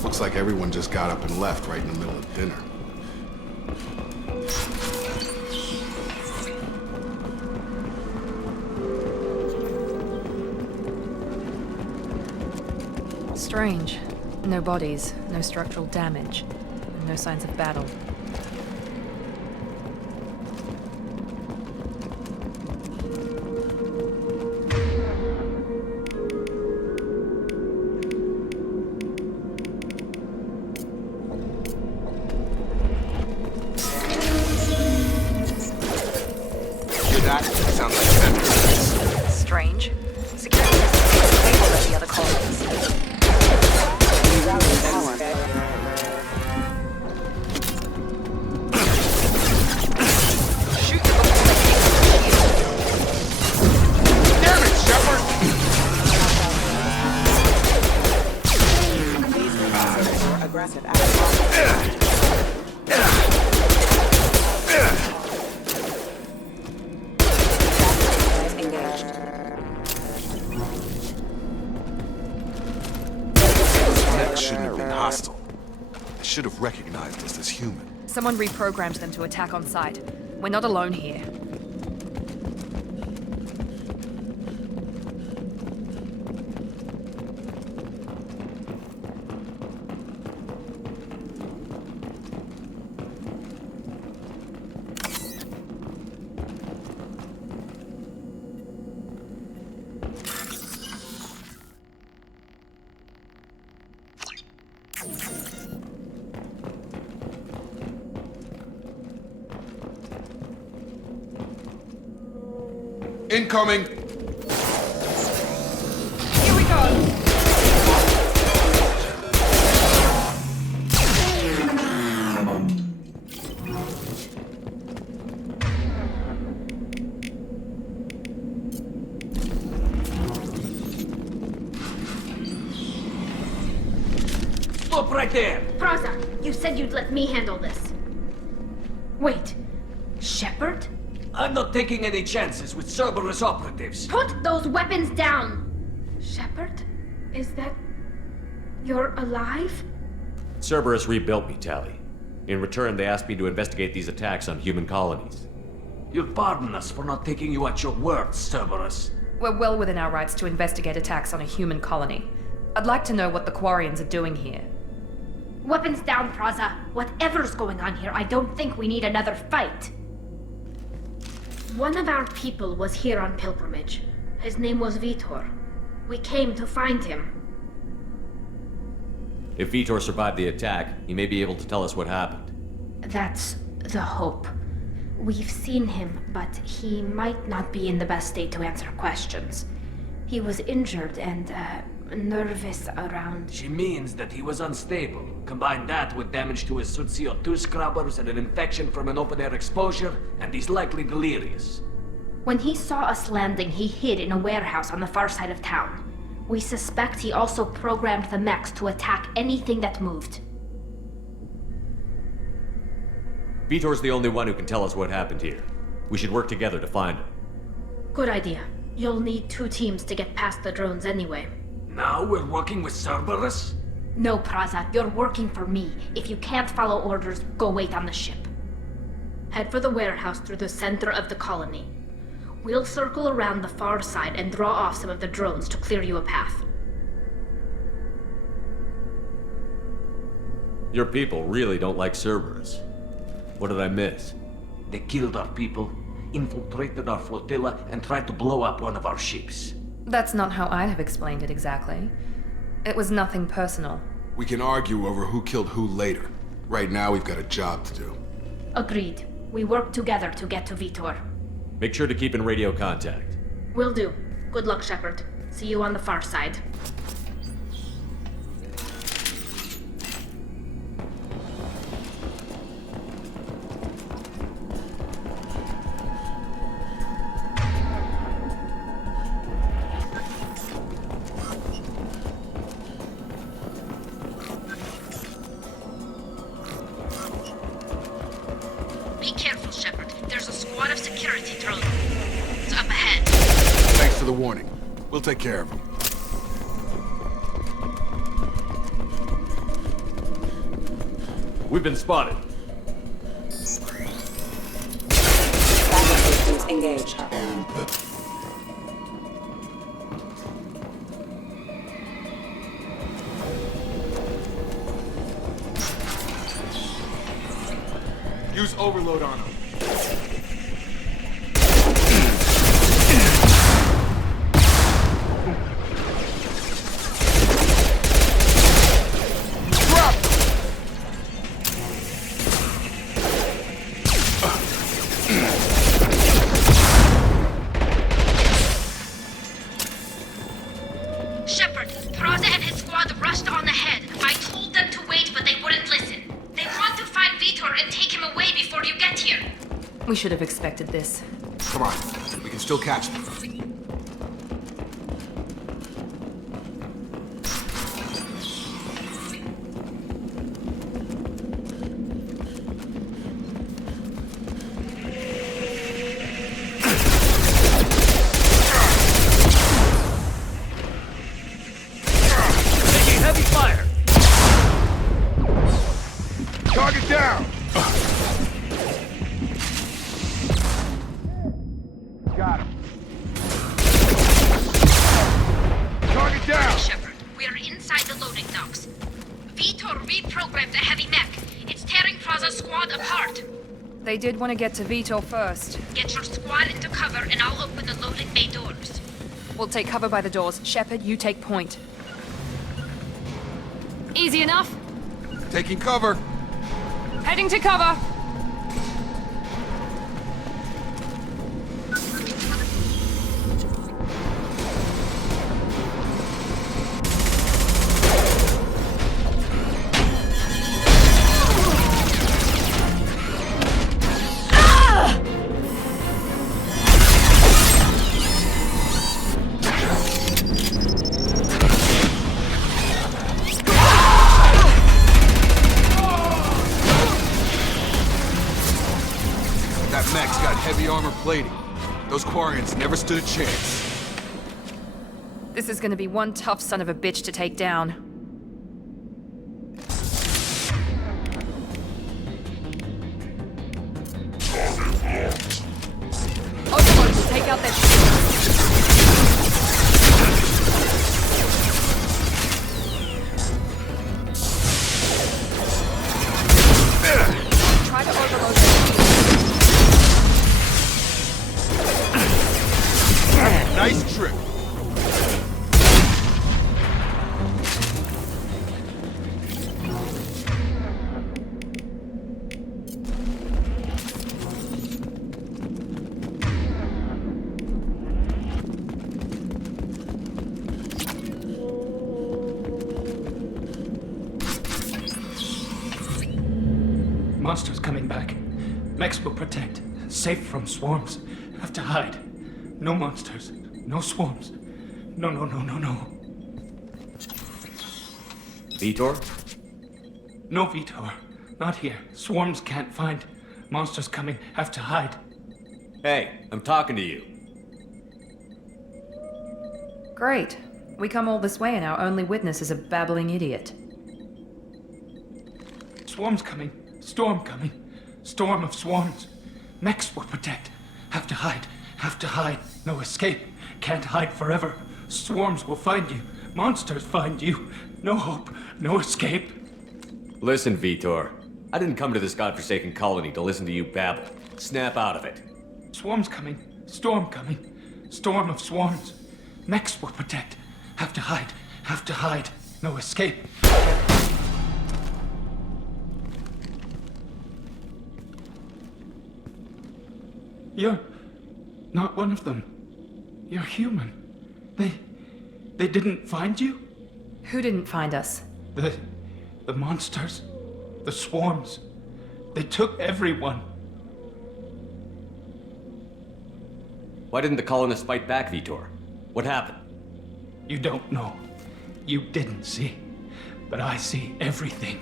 Looks like everyone just got up and left right in the middle of dinner. Strange. No bodies, no structural damage, and no signs of battle. Sounds like that. Strange. Security systems are stable at the other colonies. Shoot them Damn it, Shepard! Aggressive Shouldn't have been hostile. They should have recognized us as human. Someone reprogrammed them to attack on sight. We're not alone here. Incoming! Here we go! Stop right there! Praza, you said you'd let me handle this. Wait, Shepard? I'm not taking any chances with Cerberus operatives. Put those weapons down! Shepard? Is that... you're alive? Cerberus rebuilt me, Tali. In return, they asked me to investigate these attacks on human colonies. You'll pardon us for not taking you at your word, Cerberus. We're well within our rights to investigate attacks on a human colony. I'd like to know what the Quarians are doing here. Weapons down, Praza. Whatever's going on here, I don't think we need another fight. One of our people was here on pilgrimage. His name was Vitor. We came to find him. If Vitor survived the attack, he may be able to tell us what happened. That's the hope. We've seen him, but he might not be in the best state to answer questions. He was injured and, nervous around... She means that he was unstable. Combine that with damage to his suit CO2 scrubbers and an infection from an open-air exposure, and he's likely delirious. When he saw us landing, he hid in a warehouse on the far side of town. We suspect he also programmed the mechs to attack anything that moved. Vitor's the only one who can tell us what happened here. We should work together to find him. Good idea. You'll need 2 teams to get past the drones anyway. Now we're working with Cerberus? No, Praza, you're working for me. If you can't follow orders, go wait on the ship. Head for the warehouse through the center of the colony. We'll circle around the far side and draw off some of the drones to clear you a path. Your people really don't like Cerberus. What did I miss? They killed our people, infiltrated our flotilla, and tried to blow up one of our ships. That's not how I'd have explained it exactly. It was nothing personal. We can argue over who killed who later. Right now, we've got a job to do. Agreed. We work together to get to Vitor. Make sure to keep in radio contact. Will do. Good luck, Shepard. See you on the far side. Be careful, Shepard. There's a squad of security drones. It's up ahead. Thanks for the warning. We'll take care of them. We've been spotted. Backup systems engaged. Use overload on them. Shepard, Praza and his squad rushed on ahead. I told them to wait, but they wouldn't listen. They want to find Vitor and take him away before you get here. We should have expected this. Come on, we can still catch them. Taking heavy fire! Target down! Got him. Target down! Shepard, we are inside the loading docks. Vitor reprogrammed the heavy mech. It's tearing Praza's squad apart. They did want to get to Vitor first. Get your squad into cover and I'll open the loading bay doors. We'll take cover by the doors. Shepard, you take point. Easy enough. Taking cover. Heading to cover. That mech's got heavy armor plating. Those Quarians never stood a chance. This is gonna be one tough son of a bitch to take down. Overload to take out that try to overload that. Nice trick. Monsters coming back. Mechs will protect. Safe from swarms. Have to hide. No monsters. No swarms. No. Vitor? No, Vitor. Not here. Swarms can't find. Monsters coming. Have to hide. Hey, I'm talking to you. Great. We come all this way and our only witness is a babbling idiot. Swarms coming. Storm coming. Storm of swarms. Mechs will protect. Have to hide. Have to hide. No escape. Can't hide forever. Swarms will find you. Monsters find you. No hope. No escape. Listen, Vitor. I didn't come to this godforsaken colony to listen to you babble. Snap out of it. Swarms coming. Storm coming. Storm of swarms. Mechs will protect. Have to hide. Have to hide. No escape. You're not one of them. You're human. They didn't find you? Who didn't find us? The monsters. The swarms. They took everyone. Why didn't the colonists fight back, Vitor? What happened? You don't know. You didn't see. But I see everything.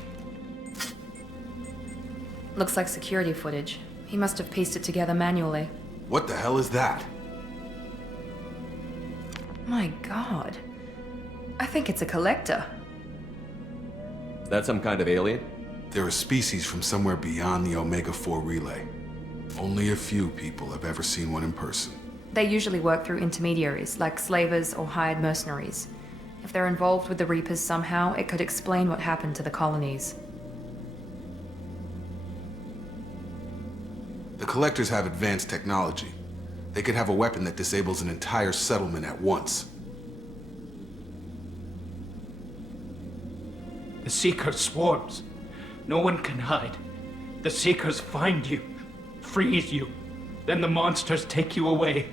Looks like security footage. He must have pieced it together manually. What the hell is that? My god. I think it's a collector. Is that some kind of alien? They're a species from somewhere beyond the Omega-4 relay. Only a few people have ever seen one in person. They usually work through intermediaries, like slavers or hired mercenaries. If they're involved with the Reapers somehow, it could explain what happened to the colonies. The Collectors have advanced technology. They could have a weapon that disables an entire settlement at once. The Seeker swarms. No one can hide. The Seekers find you, freeze you. Then the monsters take you away.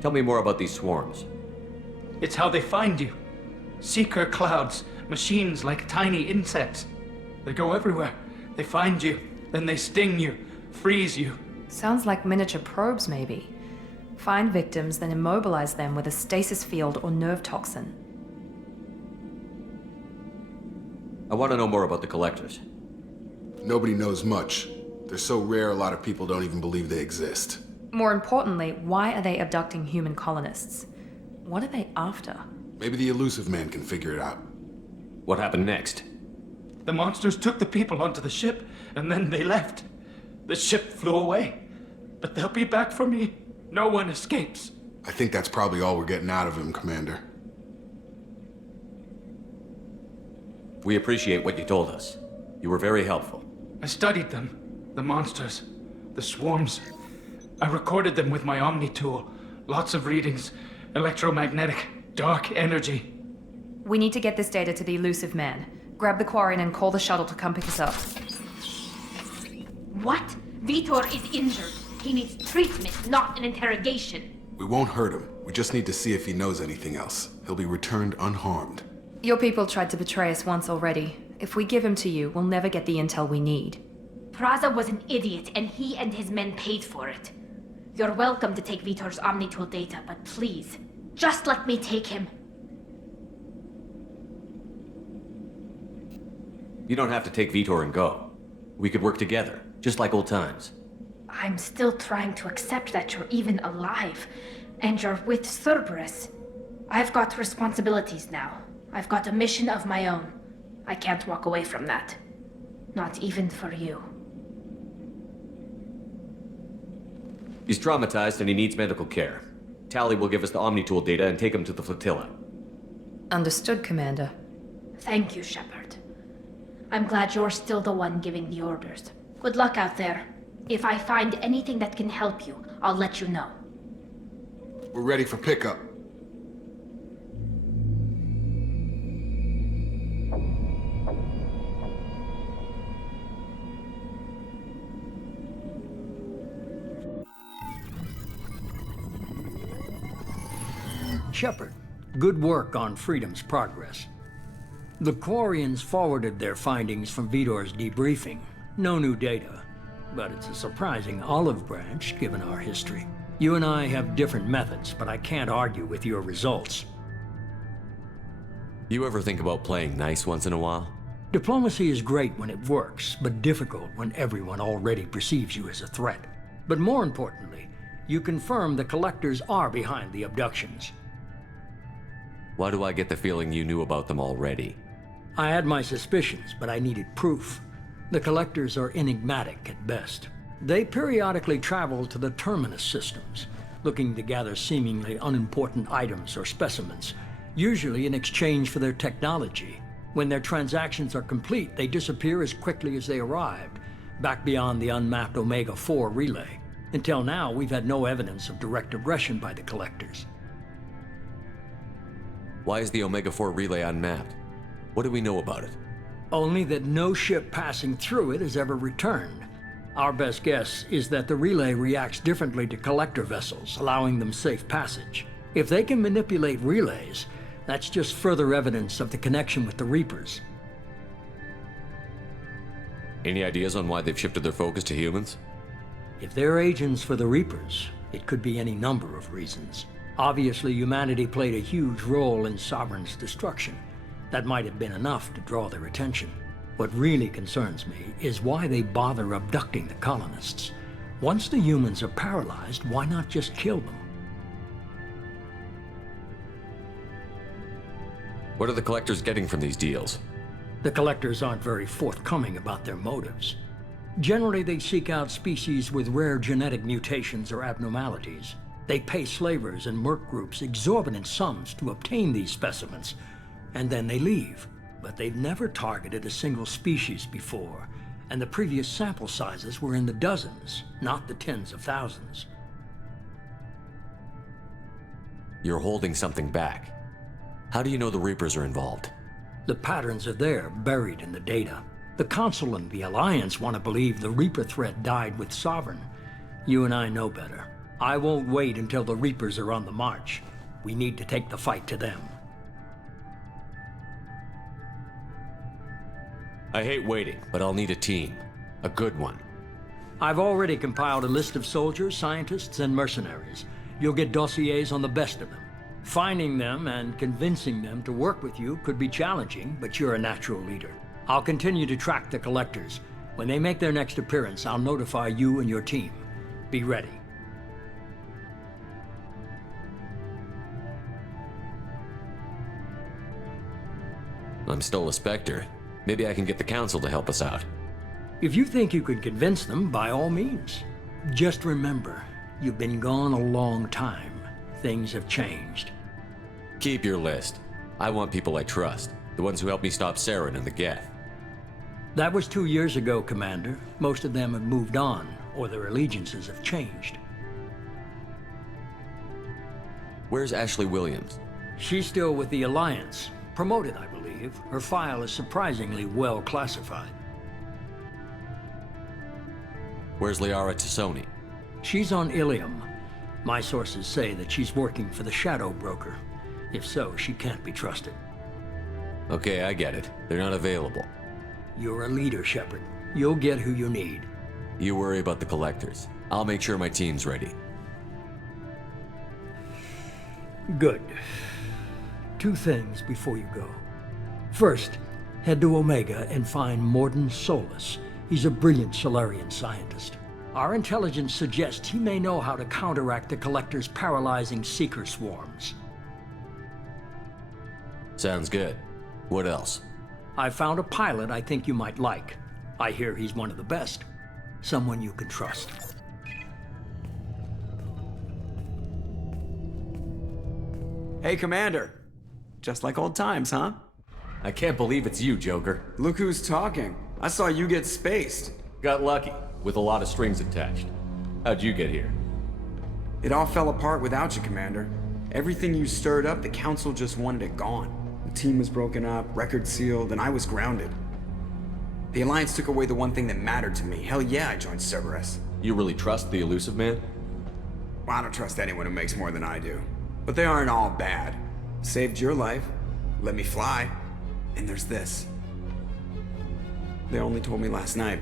Tell me more about these swarms. It's how they find you. Seeker clouds, machines like tiny insects. They go everywhere. They find you, then they sting you, freeze you. Sounds like miniature probes, maybe. Find victims, then immobilize them with a stasis field or nerve toxin. I want to know more about the Collectors. Nobody knows much. They're so rare, a lot of people don't even believe they exist. More importantly, why are they abducting human colonists? What are they after? Maybe the elusive man can figure it out. What happened next? The monsters took the people onto the ship, and then they left. The ship flew away. But they'll be back for me. No one escapes. I think that's probably all we're getting out of him, Commander. We appreciate what you told us. You were very helpful. I studied them. The monsters. The swarms. I recorded them with my Omni tool. Lots of readings. Electromagnetic. Dark energy. We need to get this data to the elusive man. Grab the Quarian and call the shuttle to come pick us up. What? Vitor is injured. He needs treatment, not an interrogation. We won't hurt him. We just need to see if he knows anything else. He'll be returned unharmed. Your people tried to betray us once already. If we give him to you, we'll never get the intel we need. Praza was an idiot, and he and his men paid for it. You're welcome to take Vitor's Omnitool data, but please, just let me take him. You don't have to take Vitor and go. We could work together, just like old times. I'm still trying to accept that you're even alive, and you're with Cerberus. I've got responsibilities now. I've got a mission of my own. I can't walk away from that. Not even for you. He's traumatized and he needs medical care. Tally will give us the Omnitool data and take him to the flotilla. Understood, Commander. Thank you, Shepard. I'm glad you're still the one giving the orders. Good luck out there. If I find anything that can help you, I'll let you know. We're ready for pickup. Shepard, good work on Freedom's progress. The Quarians forwarded their findings from Vidor's debriefing. No new data, but it's a surprising olive branch given our history. You and I have different methods, but I can't argue with your results. You ever think about playing nice once in a while? Diplomacy is great when it works, but difficult when everyone already perceives you as a threat. But more importantly, you confirm the Collectors are behind the abductions. Why do I get the feeling you knew about them already? I had my suspicions, but I needed proof. The Collectors are enigmatic at best. They periodically travel to the Terminus systems, looking to gather seemingly unimportant items or specimens, usually in exchange for their technology. When their transactions are complete, they disappear as quickly as they arrived, back beyond the unmapped Omega-4 relay. Until now, we've had no evidence of direct aggression by the Collectors. Why is the Omega-4 relay unmapped? What do we know about it? Only that no ship passing through it has ever returned. Our best guess is that the relay reacts differently to Collector vessels, allowing them safe passage. If they can manipulate relays, that's just further evidence of the connection with the Reapers. Any ideas on why they've shifted their focus to humans? If they're agents for the Reapers, it could be any number of reasons. Obviously, humanity played a huge role in Sovereign's destruction. That might have been enough to draw their attention. What really concerns me is why they bother abducting the colonists. Once the humans are paralyzed, why not just kill them? What are the Collectors getting from these deals? The Collectors aren't very forthcoming about their motives. Generally, they seek out species with rare genetic mutations or abnormalities. They pay slavers and merc groups exorbitant sums to obtain these specimens, and then they leave. But they've never targeted a single species before, and the previous sample sizes were in the dozens, not the tens of thousands. You're holding something back. How do you know the Reapers are involved? The patterns are there, buried in the data. The Council and the Alliance want to believe the Reaper threat died with Sovereign. You and I know better. I won't wait until the Reapers are on the march. We need to take the fight to them. I hate waiting, but I'll need a team. A good one. I've already compiled a list of soldiers, scientists, and mercenaries. You'll get dossiers on the best of them. Finding them and convincing them to work with you could be challenging, but you're a natural leader. I'll continue to track the Collectors. When they make their next appearance, I'll notify you and your team. Be ready. I'm still a Spectre. Maybe I can get the Council to help us out. If you think you could convince them, by all means. Just remember, you've been gone a long time. Things have changed. Keep your list. I want people I trust. The ones who helped me stop Saren and the Geth. That was 2 years ago, Commander. Most of them have moved on, or their allegiances have changed. Where's Ashley Williams? She's still with the Alliance. Promoted, I believe. Her file is surprisingly well classified. Where's Liara Tassoni? She's on Ilium. My sources say that she's working for the Shadow Broker. If so, she can't be trusted. Okay, I get it. They're not available. You're a leader, Shepard. You'll get who you need. You worry about the Collectors. I'll make sure my team's ready. Good. 2 things before you go. First, head to Omega and find Mordin Solus. He's a brilliant Solarian scientist. Our intelligence suggests he may know how to counteract the Collector's paralyzing Seeker swarms. Sounds good. What else? I found a pilot I think you might like. I hear he's one of the best. Someone you can trust. Hey, Commander. Just like old times, huh? I can't believe it's you, Joker. Look who's talking. I saw you get spaced. Got lucky, with a lot of strings attached. How'd you get here? It all fell apart without you, Commander. Everything you stirred up, the Council just wanted it gone. The team was broken up, record sealed, and I was grounded. The Alliance took away the one thing that mattered to me. Hell yeah, I joined Cerberus. You really trust the Elusive Man? Well, I don't trust anyone who makes more than I do. But they aren't all bad. Saved your life, let me fly, and there's this. They only told me last night.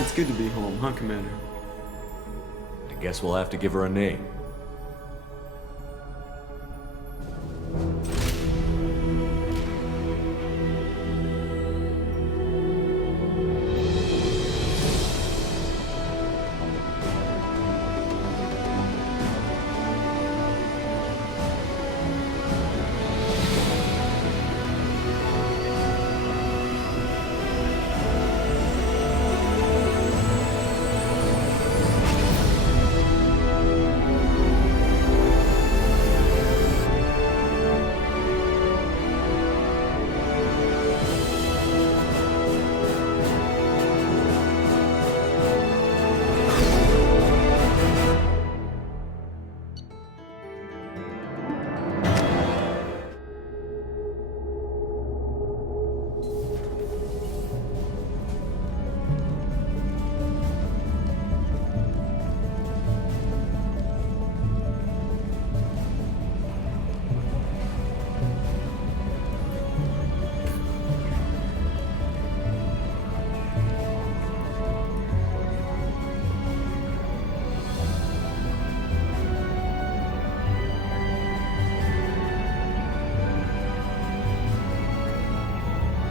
It's good to be home, huh, Commander? I guess we'll have to give her a name.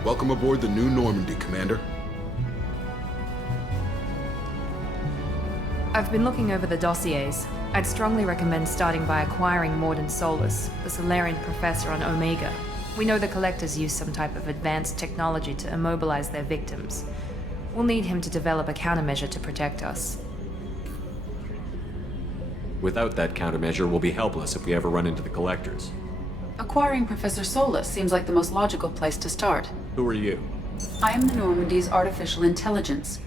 Welcome aboard the New Normandy, Commander. I've been looking over the dossiers. I'd strongly recommend starting by acquiring Morden Solus, the Solarian professor on Omega. We know the Collectors use some type of advanced technology to immobilize their victims. We'll need him to develop a countermeasure to protect us. Without that countermeasure, we'll be helpless if we ever run into the Collectors. Acquiring Professor Solus seems like the most logical place to start. Who are you? I am the Normandy's artificial intelligence.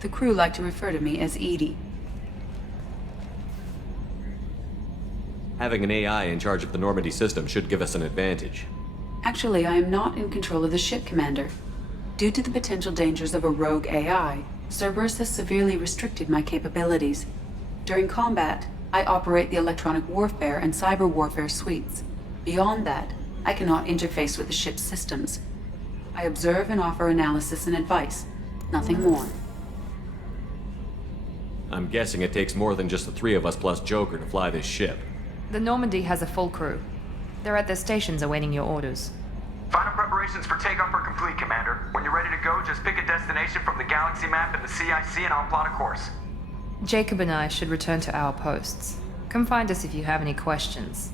The crew like to refer to me as Edie. Having an AI in charge of the Normandy system should give us an advantage. Actually, I am not in control of the ship, Commander. Due to the potential dangers of a rogue AI, Cerberus has severely restricted my capabilities. During combat, I operate the electronic warfare and cyber warfare suites. Beyond that, I cannot interface with the ship's systems. I observe and offer analysis and advice, nothing more. I'm guessing it takes more than just the three of us plus Joker to fly this ship. The Normandy has a full crew. They're at their stations awaiting your orders. Final preparations for takeoff are complete, Commander. When you're ready to go, just pick a destination from the galaxy map and the CIC and I'll plot a course. Jacob and I should return to our posts. Come find us if you have any questions.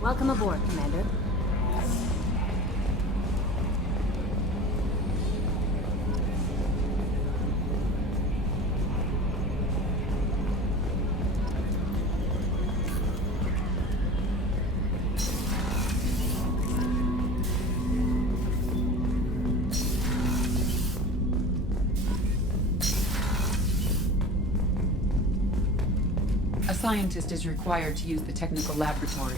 Welcome aboard, Commander. A scientist is required to use the technical laboratory.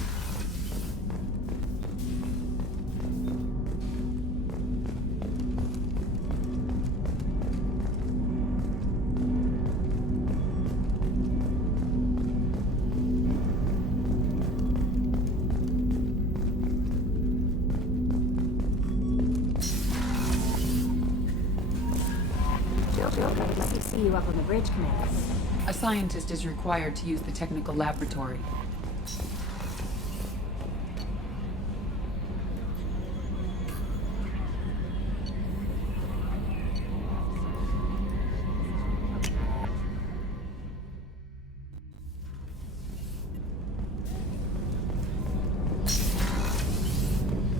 See you up on the bridge, Commander. A scientist is required to use the technical laboratory.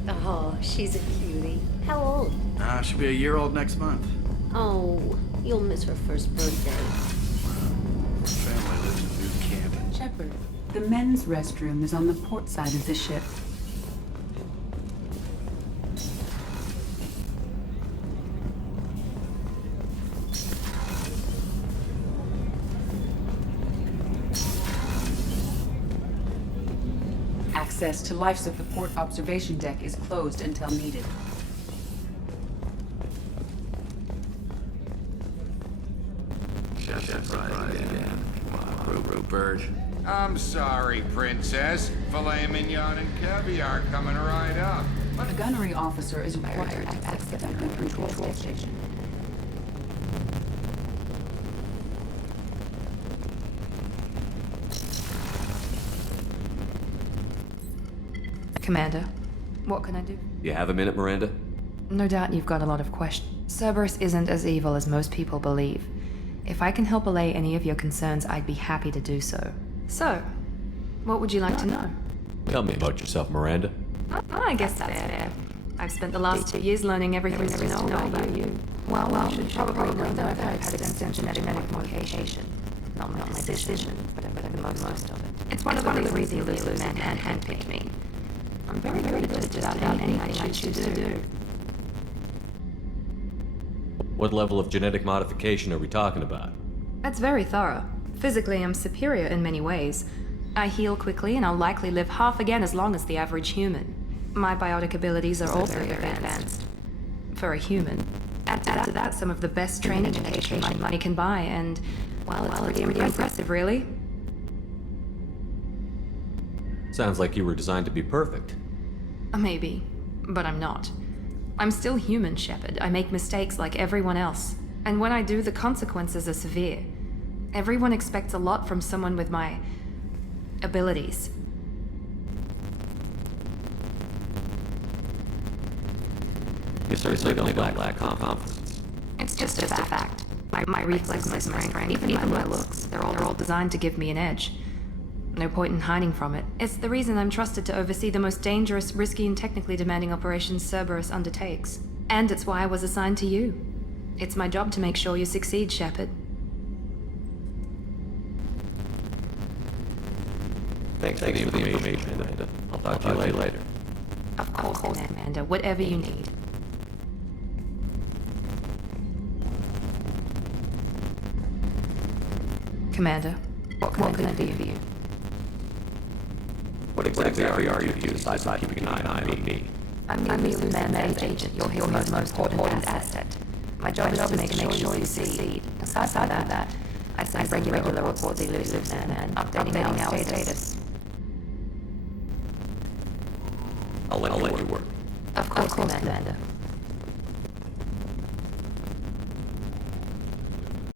Oh, she's a cutie. How old? She'll be a year old next month. Oh, you'll miss her first birthday. Family lives in New Camp. Shepard, the men's restroom is on the port side of the ship. Access to life support observation deck is closed until needed. Rupert. I'm sorry, Princess. Filet mignon and caviar coming right up. A gunnery officer is required to access the control station. Commander, what can I do? You have a minute, Miranda? No doubt you've got a lot of questions. Cerberus isn't as evil as most people believe. If I can help allay any of your concerns, I'd be happy to do so. So, what would you like to know? Tell me about yourself, Miranda. Oh, I guess that's fair. I've spent the last 2 years learning everything there is to know about you. Well, you should probably know that I've had extensive genetic modification. Not my decision, but most of it. It's one of the reasons those men handpicked me. I'm very good at just about anything I choose to do. What level of genetic modification are we talking about? That's very thorough. Physically, I'm superior in many ways. I heal quickly, and I'll likely live half again as long as the average human. My biotic abilities are also very advanced. For a human. Add to that some of the best training education my money can buy, and, well, it's pretty impressive, really. Sounds like you were designed to be perfect. Maybe, but I'm not. I'm still human, Shepard. I make mistakes like everyone else. And when I do, the consequences are severe. Everyone expects a lot from someone with my abilities. You certainly don't lack confidence. It's just a fact. My reflexes, my strength, even my looks, they're all designed to give me an edge. No point in hiding from it. It's the reason I'm trusted to oversee the most dangerous, risky, and technically demanding operations Cerberus undertakes. And it's why I was assigned to you. It's my job to make sure you succeed, Shepard. Thanks for the information, Amanda. I'll talk to you later. Of course, Amanda. Whatever you need. Commander, what can I do for you? What exactly are you besides keeping an eye on me? I'm the man-made agent, your hero's most important asset. My job is to make sure you succeed. Aside that, I send regular reports of elusives and updating our status. I'll let you work. Of course, Commander.